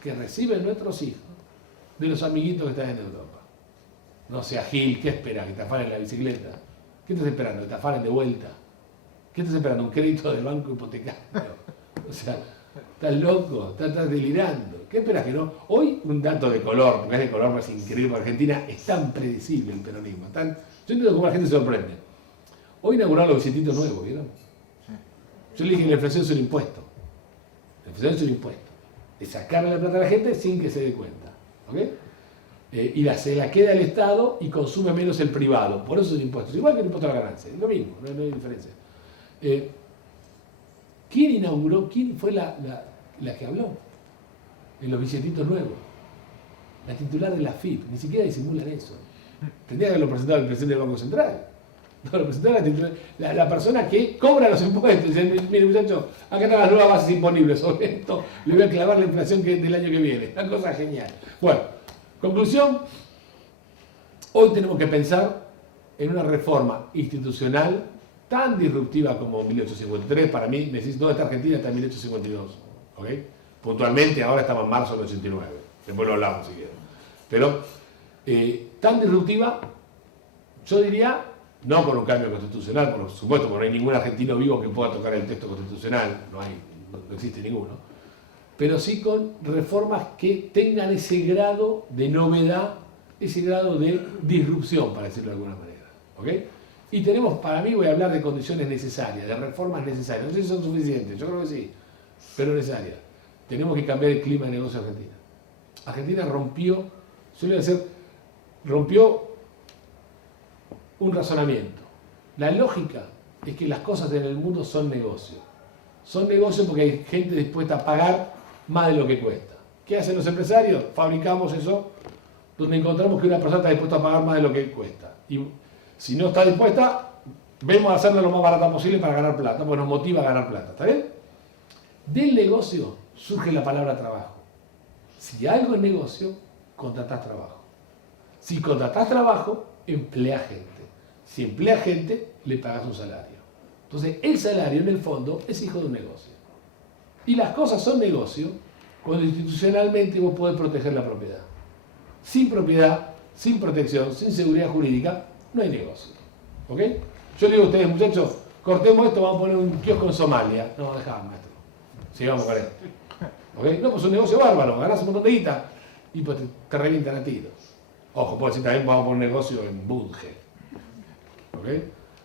que reciben nuestros hijos de los amiguitos que están en Europa. No sea Gil, ¿qué esperas? ¿Que te afanen la bicicleta? ¿Qué estás esperando? ¿Que te afanen de vuelta? ¿Qué estás esperando? ¿Un crédito del banco hipotecario? O sea, estás loco, estás delirando. ¿Qué esperas que no? Hoy un dato de color, porque es de color más increíble, porque Argentina es tan predecible el peronismo. Yo entiendo cómo la gente se sorprende. Hoy inauguraron los billetitos nuevos, ¿vieron? Yo le dije que la inflación es un impuesto. La inflación es un impuesto. Es sacarle la plata a la gente sin que se dé cuenta. ¿Ok? Se la queda el Estado y consume menos el privado. Por eso es un impuesto. Igual que el impuesto a la ganancia. Es lo mismo, no hay diferencia. ¿Quién inauguró? ¿Quién fue la que habló? En los billetitos nuevos. La titular de la FIP. Ni siquiera disimulan eso. Tendría que haberlo presentado el presidente del Banco Central. No, lo presentó la persona que cobra los impuestos. Dice, mire muchachos, acá están las nuevas bases disponibles. Sobre esto le voy a clavar la inflación del año que viene. Una cosa genial. Bueno, conclusión. Hoy tenemos que pensar en una reforma institucional tan disruptiva como 1853. Para mí, me decís, ¿dónde está Argentina? Está en 1852. ¿Okay? Puntualmente, ahora estamos en marzo del 89. Después lo hablamos si quieren. Pero, tan disruptiva, yo diría, no con un cambio constitucional, por supuesto, porque no hay ningún argentino vivo que pueda tocar el texto constitucional, no existe ninguno, pero sí con reformas que tengan ese grado de novedad, ese grado de disrupción, para decirlo de alguna manera. ¿Okay? Y tenemos, para mí, voy a hablar de condiciones necesarias, de reformas necesarias. No sé si son suficientes, yo creo que sí, pero necesarias. Tenemos que cambiar el clima de negocio de Argentina. Argentina rompió un razonamiento. La lógica es que las cosas en el mundo son negocios. Son negocios porque hay gente dispuesta a pagar más de lo que cuesta. ¿Qué hacen los empresarios? Fabricamos eso donde encontramos que una persona está dispuesta a pagar más de lo que cuesta. Y si no está dispuesta, vemos a hacerlo lo más barata posible para ganar plata, porque nos motiva a ganar plata. ¿Está bien? Del negocio surge la palabra trabajo. Si algo es negocio, contratás trabajo. Si contratás trabajo, empleás gente. Si empleas gente, le pagas un salario. Entonces, el salario, en el fondo, es hijo de un negocio. Y las cosas son negocio cuando institucionalmente vos podés proteger la propiedad. Sin propiedad, sin protección, sin seguridad jurídica, no hay negocio. ¿Ok? Yo le digo a ustedes, muchachos, cortemos esto, vamos a poner un kiosco en Somalia. No, dejá, maestro. Sigamos con esto. ¿Ok? No, pues es un negocio bárbaro, ganás un montón de guita y pues te revientan a tiros. Ojo, puedo decir también vamos a poner un negocio en Budge. ¿Ok?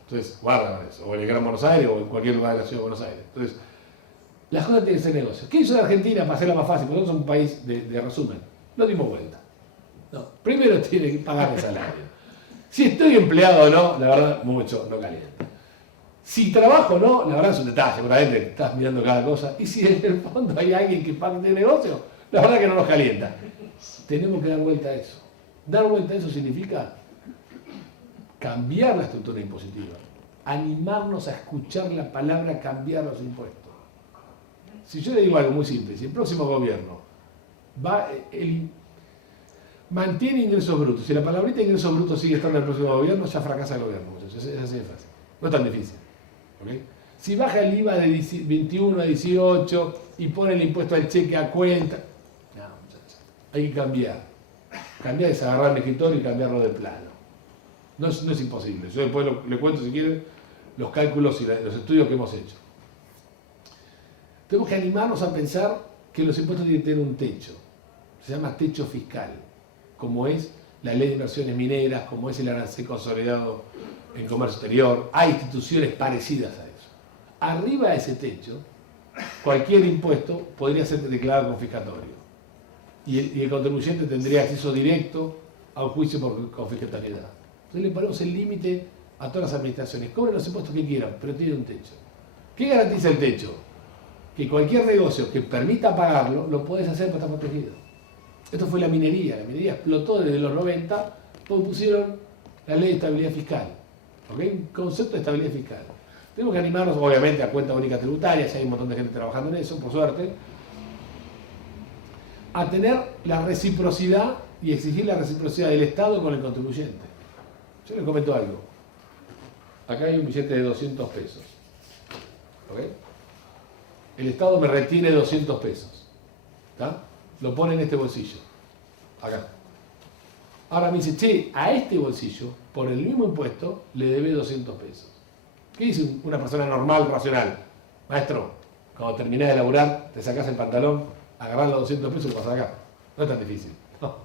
Entonces, guarda con eso. O en el Gran Buenos Aires o en cualquier lugar de la ciudad de Buenos Aires. Entonces, las cosas tienen que ser negocios. ¿Qué hizo la Argentina para hacerla más fácil? Porque nosotros somos un país de resumen. No dimos vuelta. No. Primero tiene que pagar el salario. Si estoy empleado o no, la verdad, mucho no calienta. Si trabajo o no, la verdad es un detalle. Seguramente estás mirando cada cosa. Y si en el fondo hay alguien que pague de negocio, la verdad que no nos calienta. Tenemos que dar vuelta a eso. Dar vuelta a eso significa cambiar la estructura impositiva, animarnos a escuchar la palabra cambiar los impuestos. Si yo le digo algo muy simple, si el próximo gobierno mantiene ingresos brutos, si la palabrita ingresos brutos sigue estando en el próximo gobierno, ya fracasa el gobierno. Es así de fácil. No es tan difícil. ¿Okay? Si baja el IVA de 21 a 18 y pone el impuesto al cheque a cuenta, no, muchachos, hay que cambiar. Cambiar es agarrar el escritorio y cambiarlo de plano. No es imposible. Yo después le cuento, si quieren, los cálculos y los estudios que hemos hecho. Tenemos que animarnos a pensar que los impuestos tienen que tener un techo. Se llama techo fiscal, como es la ley de inversiones mineras, como es el arancel consolidado en comercio exterior. Hay instituciones parecidas a eso. Arriba de ese techo, cualquier impuesto podría ser declarado confiscatorio. Y el contribuyente tendría acceso directo a un juicio por confiscatoriedad. Entonces le ponemos el límite a todas las administraciones. Cobren los impuestos que quieran, pero tiene un techo. ¿Qué garantiza el techo? Que cualquier negocio que permita pagarlo, lo puedes hacer para estar protegido. Esto fue la minería. La minería explotó desde los 90, porque pusieron la ley de estabilidad fiscal. ¿Okay? Un concepto de estabilidad fiscal. Tenemos que animarnos, obviamente, a cuenta única tributaria, si hay un montón de gente trabajando en eso, por suerte, a tener la reciprocidad y exigir la reciprocidad del Estado con el contribuyente. Yo les comento algo. Acá hay un billete de 200 pesos. ¿Ok? El Estado me retiene 200 pesos. ¿Está? Lo pone en este bolsillo. Acá. Ahora me dice, che, a este bolsillo, por el mismo impuesto, le debe 200 pesos. ¿Qué dice una persona normal, racional? Maestro, cuando terminás de laburar, te sacás el pantalón, agarrás los 200 pesos y pasás acá. No es tan difícil. No,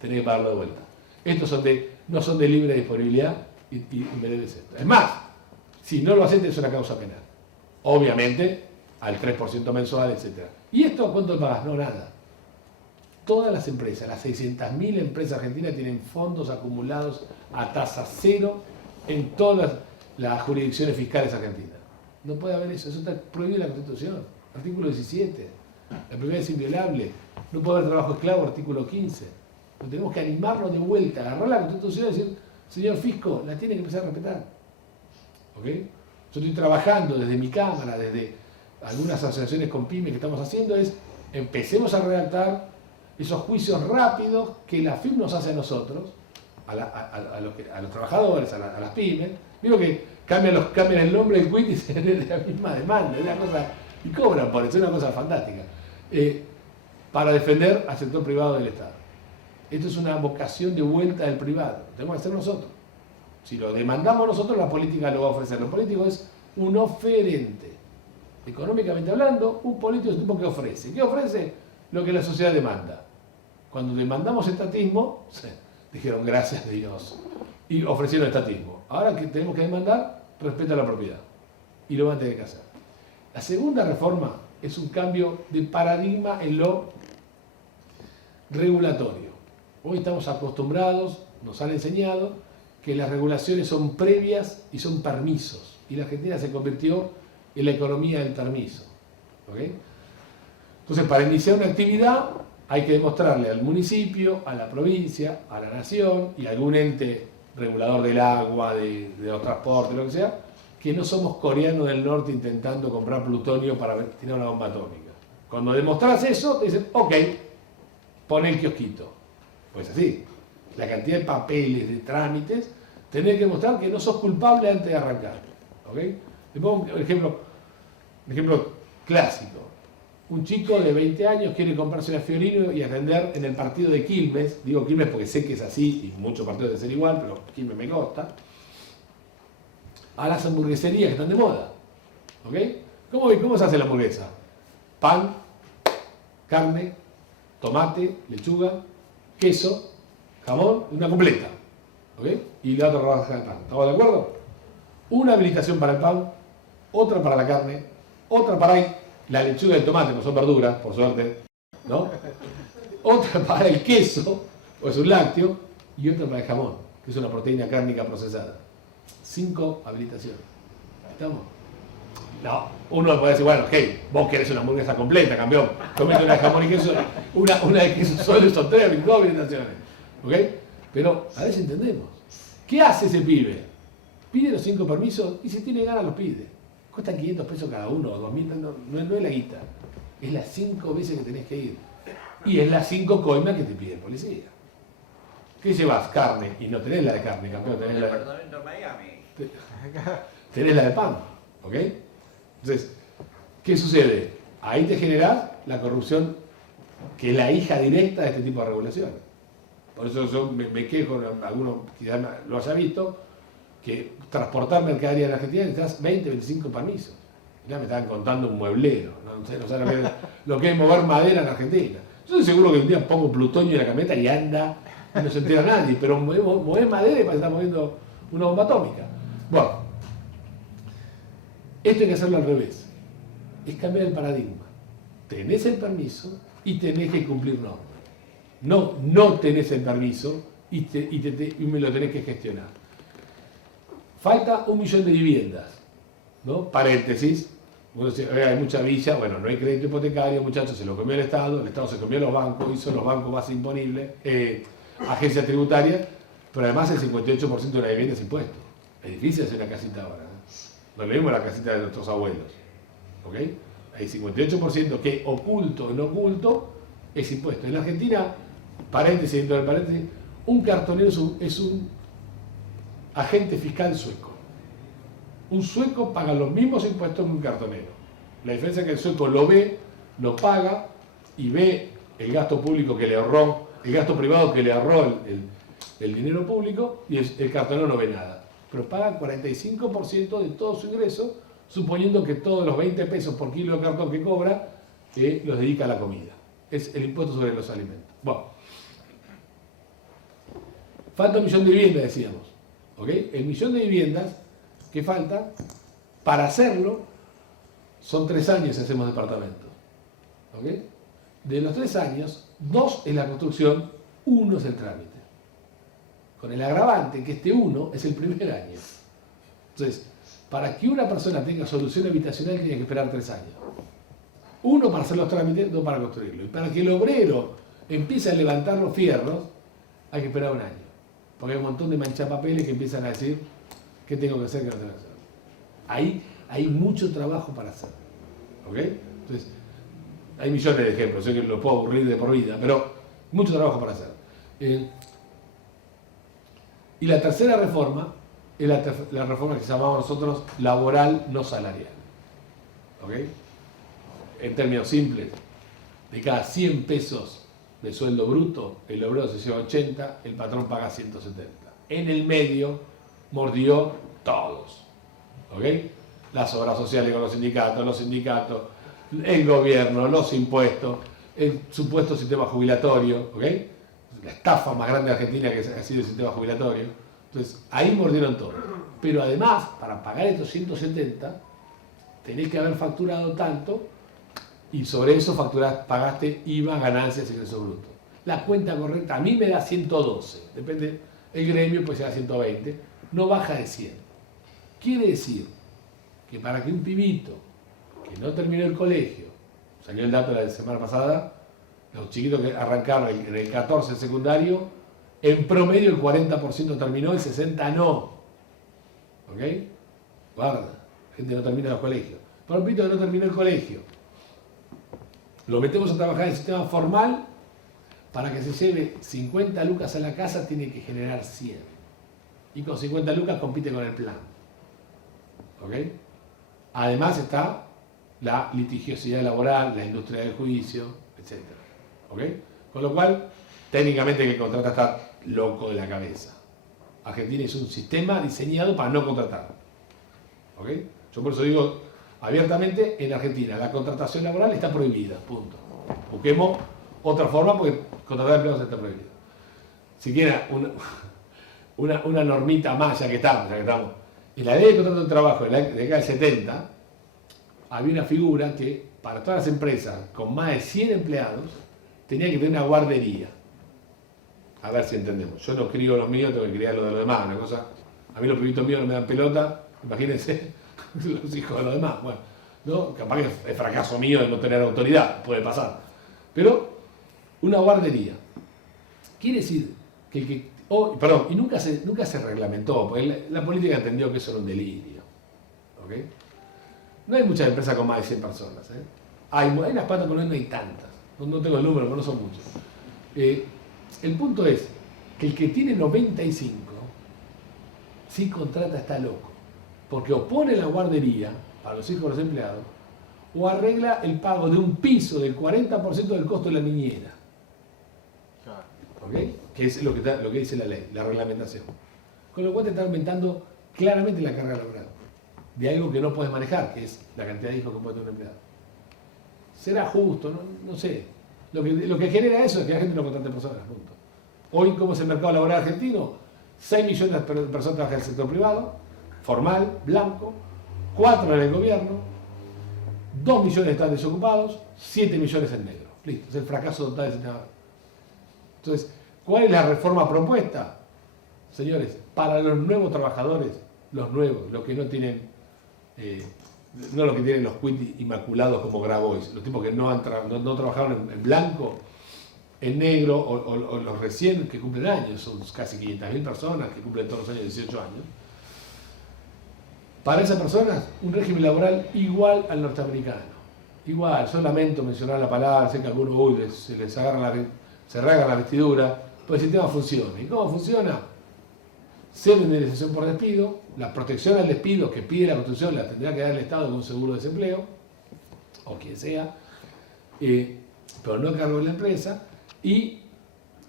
tenés que pagarlo de vuelta. Estos no son de libre disponibilidad y me debes esto. Es más, si no lo haces, es una causa penal. Obviamente, al 3% mensual, etc. ¿Y esto cuánto pagas? No, nada. Todas las empresas, las 600.000 empresas argentinas tienen fondos acumulados a tasa cero en todas las jurisdicciones fiscales argentinas. No puede haber eso está prohibido en la Constitución. Artículo 17. La propiedad es inviolable. No puede haber trabajo esclavo, artículo 15. Pero tenemos que animarnos de vuelta, agarrar la Constitución y decir, señor Fisco, la tiene que empezar a respetar. ¿Ok? Yo estoy trabajando desde mi cámara, desde algunas asociaciones con pymes que estamos haciendo, empecemos a redactar esos juicios rápidos que la FIP nos hace a nosotros, a los trabajadores, a las pymes. Digo que cambian el nombre del quit y se den la misma demanda, es una cosa, y cobran por eso, es una cosa fantástica, para defender al sector privado del Estado. Esto es una vocación de vuelta del privado, lo tenemos que hacer nosotros. Si lo demandamos nosotros, la política lo va a ofrecer. Lo político es un oferente. Económicamente hablando, un político es un tipo que ofrece. ¿Qué ofrece? Lo que la sociedad demanda. Cuando demandamos estatismo, dijeron gracias a Dios y ofrecieron estatismo. Ahora que tenemos que demandar, respeto a la propiedad. Y lo van a tener que hacer. La segunda reforma es un cambio de paradigma en lo regulatorio. Hoy estamos acostumbrados, nos han enseñado, que las regulaciones son previas y son permisos. Y la Argentina se convirtió en la economía del permiso. ¿Okay? Entonces, para iniciar una actividad hay que demostrarle al municipio, a la provincia, a la nación y a algún ente regulador del agua, de los transportes, lo que sea, que no somos coreanos del norte intentando comprar plutonio para tirar una bomba atómica. Cuando demostrás eso, te dicen, ok, pon el kiosquito. Pues así, la cantidad de papeles, de trámites, tenés que mostrar que no sos culpable antes de arrancar. ¿Okay? Le pongo un ejemplo clásico. Un chico de 20 años quiere comprarse una Fiorino y atender en el partido de Quilmes, digo Quilmes porque sé que es así y muchos partidos deben ser igual, pero Quilmes me consta, a las hamburgueserías que están de moda. ¿Okay? ¿Cómo se hace la hamburguesa? Pan, carne, tomate, lechuga, queso, jamón, una completa. ¿Okay? Y la otra rodaja de pan. ¿Estamos de acuerdo? Una habilitación para el pan, otra para la carne, otra para la lechuga y el tomate, no son verduras, por suerte, ¿no? Otra para el queso, o es un lácteo, y otra para el jamón, que es una proteína cárnica procesada. 5 habilitaciones. ¿Estamos? No, uno puede decir, bueno, ok, vos querés una hamburguesa completa, campeón, comete una de jamón y queso, una de queso solo, son 3 habilitaciones. ¿Ok? Pero a veces entendemos. ¿Qué hace ese pibe? Pide los 5 permisos y si tiene ganas los pide. Cuestan 500 pesos cada uno, o 2.000, no es la guita. Es las 5 veces que tenés que ir. Y es las 5 coimas que te pide el policía. ¿Qué llevas? Carne. Y no tenés la de carne, campeón. Tenés la de pan. ¿Ok? Entonces, ¿qué sucede? Ahí te generás la corrupción que es la hija directa de este tipo de regulaciones. Por eso yo me quejo, algunos quizás lo haya visto, que transportar mercadería en Argentina necesitas 20, 25 permisos. Ya me estaban contando un mueblero, no saben lo que es mover madera en Argentina. Yo estoy seguro que un día pongo plutonio en la camioneta y anda, y no se entera nadie, pero mover madera y parece que está moviendo una bomba atómica. Bueno, esto hay que hacerlo al revés. Es cambiar el paradigma. Tenés el permiso y tenés que cumplir normas. No tenés el permiso y me lo tenés que gestionar. Falta 1 millón de viviendas, ¿no? Paréntesis, hay mucha villa, bueno, no hay crédito hipotecario, muchachos, se lo comió el Estado se comió los bancos, hizo los bancos más imponibles, agencias tributarias, pero además el 58% de la vivienda es impuesto. Es difícil hacer una casita ahora, ¿no? No le vimos la casita de nuestros abuelos, ¿ok? Hay 58% que oculto o no oculto es impuesto. En la Argentina, paréntesis dentro del paréntesis, un cartonero es un agente fiscal sueco. Un sueco paga los mismos impuestos que un cartonero. La diferencia es que el sueco lo ve, lo paga y ve el gasto público que le ahorró, el gasto privado que le ahorró el dinero público y el cartonero no ve nada. Pero paga 45% de todo su ingreso, suponiendo que todos los 20 pesos por kilo de cartón que cobra los dedica a la comida. Es el impuesto sobre los alimentos. Bueno, falta 1 millón de viviendas, decíamos. ¿Ok? El millón de viviendas que falta, para hacerlo, son 3 años si hacemos departamentos. ¿Ok? De los 3 años, 2 es la construcción, 1 es el trámite. Con el agravante que este 1 es el primer año. Entonces, para que una persona tenga solución habitacional tiene que esperar 3 años. 1 para hacer los trámites, 2 para construirlo. Y para que el obrero empiece a levantar los fierros, hay que esperar 1 año. Porque hay un montón de manchapapeles que empiezan a decir qué tengo que hacer, qué no tengo que hacer. Ahí hay mucho trabajo para hacer. ¿Ok? Entonces, hay millones de ejemplos, sé que los puedo aburrir de por vida, pero mucho trabajo para hacer. Y la tercera reforma es la reforma que llamamos nosotros laboral no salarial. ¿Ok? En términos simples, de cada 100 pesos de sueldo bruto, el obrero se lleva 80, el patrón paga 170. En el medio mordió todos. ¿Ok? Las obras sociales con los sindicatos, el gobierno, los impuestos, el supuesto sistema jubilatorio, ¿ok? La estafa más grande de Argentina que ha sido el sistema jubilatorio. Entonces, ahí mordieron todo. Pero además, para pagar estos 170, tenés que haber facturado tanto y sobre eso pagaste IVA, ganancias, ingresos brutos. La cuenta correcta a mí me da 112, depende del gremio, pues se da 120, no baja de 100. Quiere decir que para que un pibito que no terminó el colegio, salió el dato de la semana pasada, los chiquitos que arrancaron en el 14 secundario, en promedio el 40% terminó, el 60% no. ¿Ok? Guarda, gente no termina los colegios. Para un pibito que no terminó el colegio, lo metemos a trabajar en el sistema formal, para que se lleve 50 lucas a la casa tiene que generar 100. Y con 50 lucas compite con el plan. ¿Ok? Además está la litigiosidad laboral, la industria del juicio, etc. ¿Ok? Con lo cual, técnicamente el que contrata está loco de la cabeza. Argentina es un sistema diseñado para no contratar. ¿Ok? Yo por eso digo abiertamente, en Argentina la contratación laboral está prohibida, punto. Busquemos otra forma porque contratar empleados está prohibido. Si quieren una normita más, ya que estamos. En la ley de contrato de trabajo de la década del 70, había una figura que para todas las empresas con más de 100 empleados tenía que tener una guardería. A ver si entendemos. Yo no crío los míos, tengo que criar los de los demás. Una cosa, a mí los pibitos míos no me dan pelota, imagínense los hijos de los demás. Bueno, ¿no? Capaz que es fracaso mío de no tener autoridad, puede pasar. Pero una guardería. Quiere decir que el que... y nunca se reglamentó, porque la política entendió que eso era un delirio. ¿Ok? No hay muchas empresas con más de 100 personas. Hay unas cuantas, pero no hay tantas. No tengo el número, pero no son muchos. El punto es que el que tiene 95, si contrata está loco. Porque o pone la guardería para los hijos de los empleados, o arregla el pago de un piso del 40% del costo de la niñera. ¿Ok? Que es lo que dice la ley, la reglamentación. Con lo cual te está aumentando claramente la carga laboral de algo que no puedes manejar, que es la cantidad de hijos que puede tener un empleado. ¿Será justo? No sé. Lo que genera eso es que la gente no contrate personas, punto. Hoy, ¿cómo es el mercado laboral argentino? 6 millones de personas trabajan en el sector privado, formal, blanco, 4 en el gobierno, 2 millones están desocupados, 7 millones en negro. Listo, es el fracaso total del sistema. Entonces, ¿cuál es la reforma propuesta? Señores, para los nuevos trabajadores, los nuevos, los que no tienen, no los que tienen los quits inmaculados como Grabois, los tipos que no trabajaron en blanco, en negro, o los recién que cumplen años, son casi 500.000 personas que cumplen todos los años 18 años. Para esas personas, un régimen laboral igual al norteamericano. Igual, yo lamento mencionar la palabra, sé que algunos se les se rasgan la vestidura, pero el sistema funciona. ¿Y cómo funciona? Cero indemnización por despido, la protección al despido que pide la Constitución la tendrá que dar el Estado con un seguro de desempleo, o quien sea, pero no a cargo de la empresa, y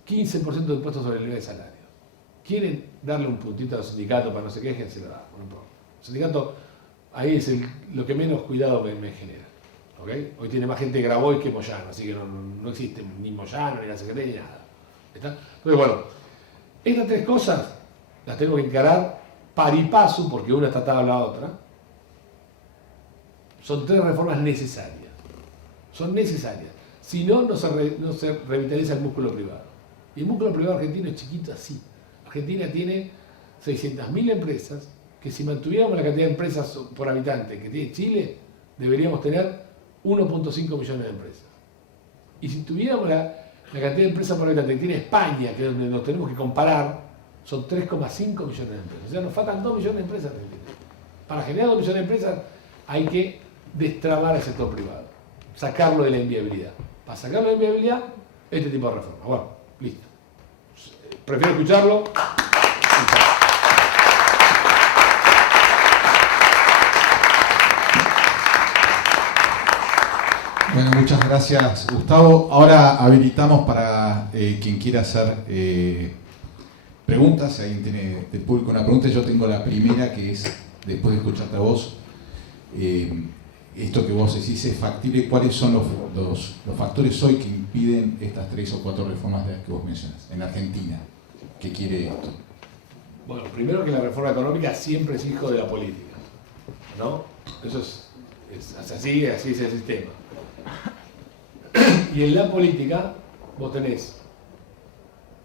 15% de impuestos sobre el nivel de salario. quieren darle un puntito al sindicato para no se quejen, se lo da, no importa. El sindicato, ahí es lo que menos cuidado me genera. ¿Okay? Hoy tiene más gente Grabois que Moyano, así que no existe ni Moyano, ni la Secretaría, ni nada. ¿Está? Entonces, bueno, estas tres cosas las tenemos que encarar par y paso, porque una está atada a la otra. Son tres reformas necesarias. Son necesarias. Si no, no se revitaliza el músculo privado. Y el músculo privado argentino es chiquito así. Argentina tiene 600.000 empresas, que si mantuviéramos la cantidad de empresas por habitante que tiene Chile, deberíamos tener 1.5 millones de empresas. Y si tuviéramos la cantidad de empresas por habitante que tiene España, que es donde nos tenemos que comparar, son 3,5 millones de empresas. O sea, nos faltan 2 millones de empresas. Para generar 2 millones de empresas hay que destrabar el sector privado, sacarlo de la inviabilidad. Para sacarlo de la inviabilidad, este tipo de reforma. Bueno, listo. Prefiero escucharlo. Bueno, muchas gracias, Gustavo. Ahora habilitamos para quien quiera hacer preguntas. Si alguien tiene del público una pregunta, yo tengo la primera, que es, después de escucharte a vos, esto que vos decís es factible. ¿Cuáles son los factores hoy que impiden estas 3 o 4 reformas de las que vos mencionas en Argentina? ¿Qué quiere esto? Bueno, primero que la reforma económica siempre es hijo de la política, ¿no? Eso es así es el sistema. Y en la política vos tenés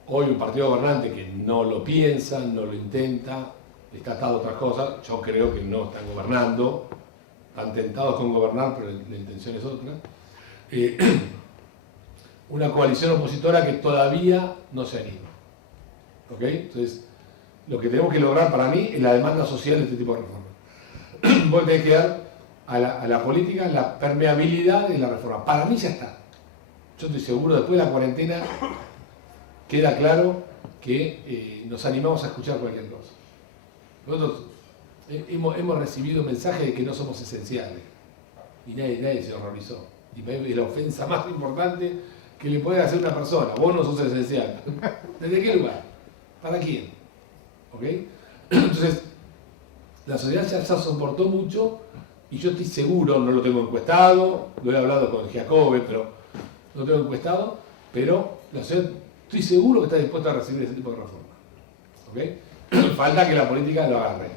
hoy un partido gobernante que no lo piensa, no lo intenta, está atado a otras cosas. Yo creo que no están gobernando, están tentados con gobernar, pero la intención es otra. Una coalición opositora que todavía no se anima. ¿Ok? Entonces, lo que tenemos que lograr para mí es la demanda social de este tipo de reformas. Vos tenés que dar a la política la permeabilidad de la reforma. Para mí ya está. Yo estoy seguro, después de la cuarentena queda claro que nos animamos a escuchar cualquier cosa. Nosotros hemos recibido mensajes de que no somos esenciales y nadie se horrorizó. Y es la ofensa más importante que le puede hacer una persona. Vos no sos esencial. ¿Desde qué lugar? ¿Para quién? ¿Ok? Entonces, la sociedad ya soportó mucho y yo estoy seguro, no lo tengo encuestado, lo he hablado con Giacobbe, pero no lo tengo encuestado, pero la sociedad, estoy seguro que está dispuesta a recibir ese tipo de reforma. ¿Ok? Falta que la política lo agarre.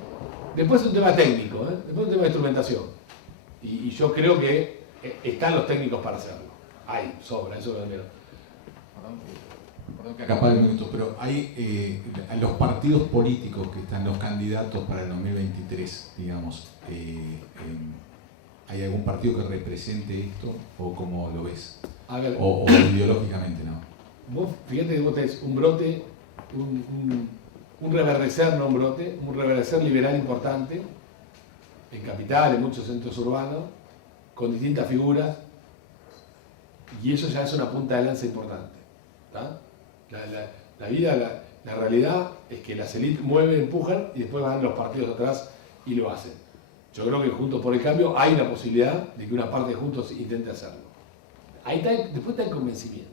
Después es un tema técnico, después es un tema de instrumentación. Y yo creo que están los técnicos para hacerlo. Hay, sobra, eso es lo menos. Perdón que acapare un minuto, pero hay los partidos políticos que están, los candidatos para el 2023, digamos, ¿hay algún partido que represente esto o cómo lo ves? O ideológicamente, ¿no? Vos, fíjate que vos tenés un brote, un reverdecer, no un brote, un reverdecer liberal importante, en capital, en muchos centros urbanos, con distintas figuras, y eso ya es una punta de lanza importante. ¿Tá? La realidad es que las élites mueven, empujan y después van los partidos atrás y lo hacen. Yo creo que Juntos por el Cambio hay una posibilidad de que una parte de Juntos intente hacerlo. Ahí está, después está el convencimiento,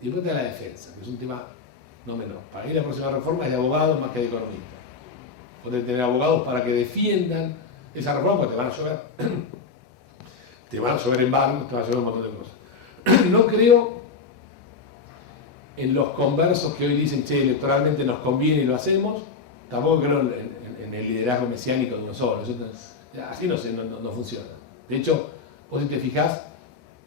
y después está la defensa, que es un tema no menor. Para mí la próxima reforma es de abogados más que de economistas. Podés tener abogados para que defiendan esa reforma, porque te van a llover. Te van a llover embargos, te van a llover un montón de cosas. No creo en los conversos que hoy dicen, che, electoralmente nos conviene y lo hacemos. Tampoco creo en el liderazgo mesiánico de uno solo. Así no funciona. De hecho, vos si te fijás,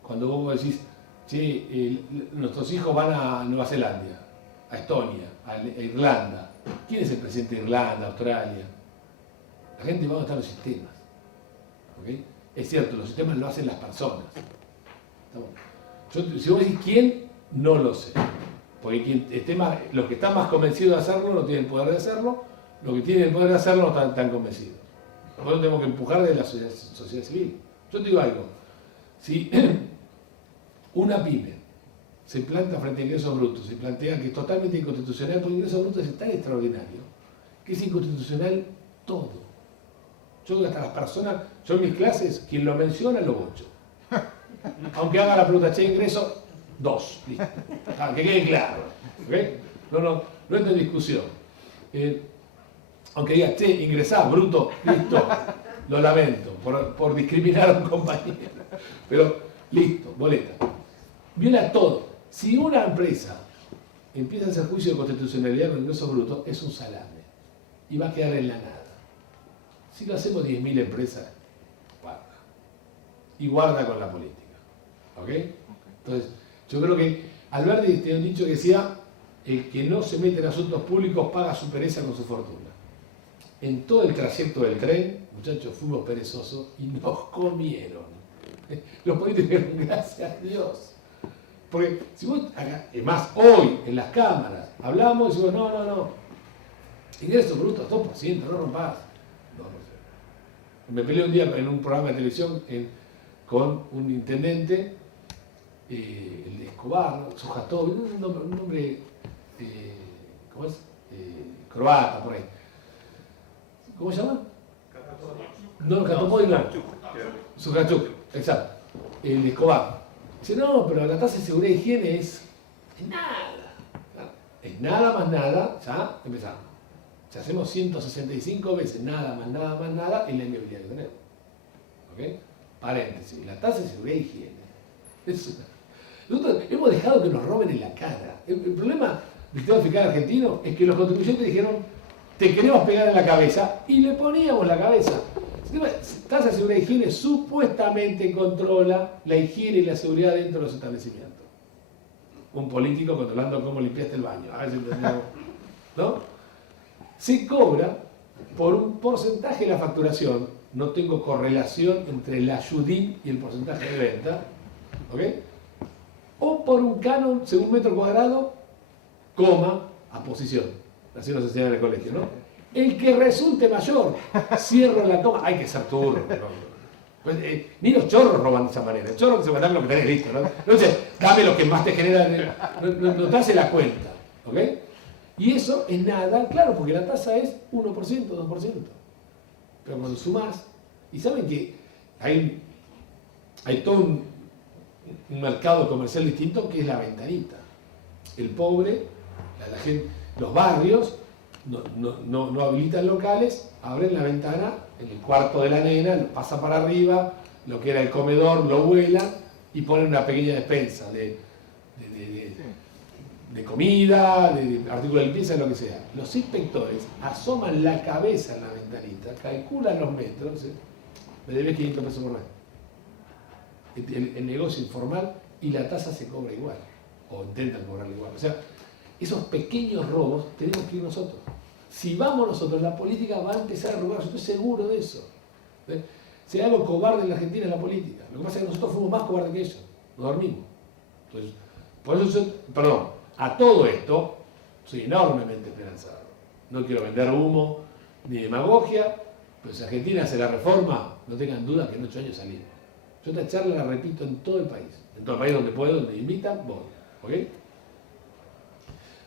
cuando vos decís, che, nuestros hijos van a Nueva Zelanda, a Estonia, a Irlanda. ¿Quién es el presidente de Irlanda, Australia? La gente va a estar en los sistemas. ¿Okay? Es cierto, los sistemas lo hacen las personas. Si vos decís quién, no lo sé. Porque los que están más convencidos de hacerlo no tienen el poder de hacerlo, los que tienen el poder de hacerlo no están tan convencidos. Nosotros tenemos que empujar de la sociedad civil. Yo te digo algo, si una pyme se planta frente a ingresos brutos y plantea que es totalmente inconstitucional, porque ingresos brutos es tan extraordinario que es inconstitucional todo. Yo creo que hasta las personas, yo en mis clases, quien lo menciona lo bocho. Aunque haga la pregunta, che, ingreso, 2, listo. Que quede claro. ¿Okay? No entra en discusión. Aunque diga, che, ingresá, bruto, listo, lo lamento, por discriminar a un compañero. Pero, listo, boleta. Viola todo. Si una empresa empieza a hacer juicio de constitucionalidad con ingresos brutos, es un salame. Y va a quedar en la nada. Si lo hacemos 10.000 empresas, guarda. Y guarda con la política. ¿Ok? Entonces, yo creo que Alberti tiene un dicho que decía, el que no se mete en asuntos públicos paga su pereza con su fortuna. En todo el trayecto del tren, muchachos, fuimos perezosos y nos comieron. Los políticos dijeron, gracias a Dios. Porque si vos, acá, es más, hoy en las cámaras hablamos y decimos, no, ingresos brutos, 2%, no rompás. 2%. Me peleé un día en un programa de televisión con un intendente, el de Escobar, Sujatov, un nombre ¿cómo es? Croata, por ahí. ¿Cómo se llama? No, Catopoy no. Sujatov, exacto. El de Escobar. Dice, no, pero la tasa de seguridad y higiene es nada. Es nada más nada, ya empezamos. Si hacemos 165 veces nada más nada, es la inviabilidad que tenemos. ¿Ok? Paréntesis, la tasa de seguridad y higiene. Nosotros hemos dejado que nos roben en la cara. El problema del sistema fiscal argentino es que los contribuyentes dijeron, te queremos pegar en la cabeza, y le poníamos la cabeza. Tasa de seguridad y higiene supuestamente controla la higiene y la seguridad dentro de los establecimientos. Un político controlando cómo limpiaste el baño. A ver si entendemos. ¿No? Se cobra por un porcentaje de la facturación. No tengo correlación entre la ayudín y el porcentaje de venta. ¿Ok? O por un canon según metro cuadrado, coma, a posición. Así nos enseñan en el colegio, ¿no? El que resulte mayor, cierro la coma. Hay que ser turro. Pues, ni los chorros roban de esa manera. El chorro se va a dar lo que tenés listo, ¿no? Entonces, dame lo que más te genera. No te hace la cuenta. ¿Ok? Y eso es nada, claro, porque la tasa es 1%, 2%. Pero cuando sumás, y saben que hay todo un mercado comercial distinto que es la ventanita. El pobre, la gente, los barrios no habilitan locales, abren la ventana en el cuarto de la nena, lo pasa para arriba, lo que era el comedor lo vuelan y ponen una pequeña despensa de comida, de artículos de limpieza, lo que sea. Los inspectores asoman la cabeza en la ventanita, calculan los metros, me debes 500 pesos por mes. El negocio informal y la tasa se cobra igual, o intentan cobrarla igual. O sea, esos pequeños robos tenemos que ir nosotros. Si vamos nosotros, la política va a empezar a robar, yo estoy seguro de eso. Si hay algo cobarde en la Argentina es la política. Lo que pasa es que nosotros fuimos más cobardes que ellos, nos dormimos. Entonces, por eso a todo esto soy enormemente esperanzado. No quiero vender humo ni demagogia, pero si Argentina hace la reforma, no tengan duda que en 8 años salimos. Yo esta charla la repito en todo el país. En todo el país donde puedo, donde me invitan, voy. ¿Ok?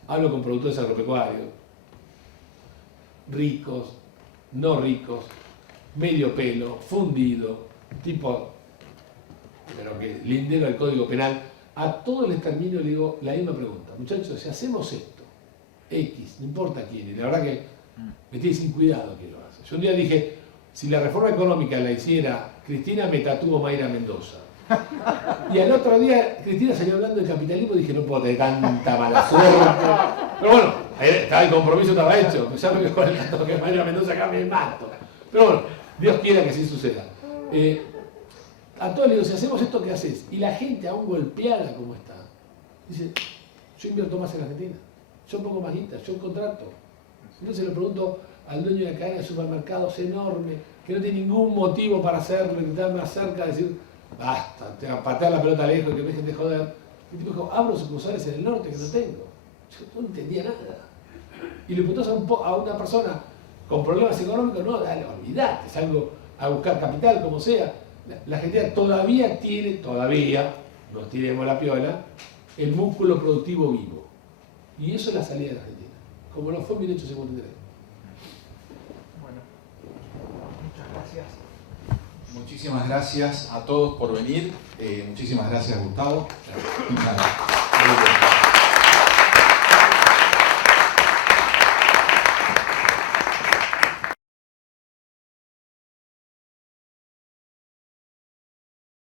Hablo con productores agropecuarios, ricos, no ricos, medio pelo, fundido, tipo, pero que lindero al Código Penal. A todos les termino y le digo la misma pregunta. Muchachos, si hacemos esto, X, no importa quién, y la verdad que me tiene sin cuidado quién lo hace. Yo un día dije, si la reforma económica la hiciera Cristina, me tatúo Mayra Mendoza. Y al otro día Cristina salió hablando de capitalismo y dije, no puedo tener tanta mala suerte. Pero bueno, el compromiso estaba hecho. Ya me con el dato que Mayra Mendoza acá me mato. Pero bueno, Dios quiera que así suceda. A todos les digo, si hacemos esto, ¿qué haces? Y la gente aún golpeada como está, dice, yo invierto más en Argentina, yo pongo más guita, yo contrato. Entonces le pregunto al dueño de la cadena de supermercados enorme, que no tiene ningún motivo para hacerlo, que está más cerca, decir, basta, te va a patear la pelota lejos y que me dejen de joder. Y tipo dijo, abro sucursales en el norte que no tengo. Yo no entendía nada. Y le preguntás a una persona con problemas económicos, no, dale, olvidate, salgo a buscar capital, como sea. La Argentina todavía tiene, nos tiremos la piola, el músculo productivo vivo. Y eso es la salida de la Argentina, como lo fue en 1853. Bueno, muchas gracias. Muchísimas gracias a todos por venir. Muchísimas gracias, Gustavo. Gracias.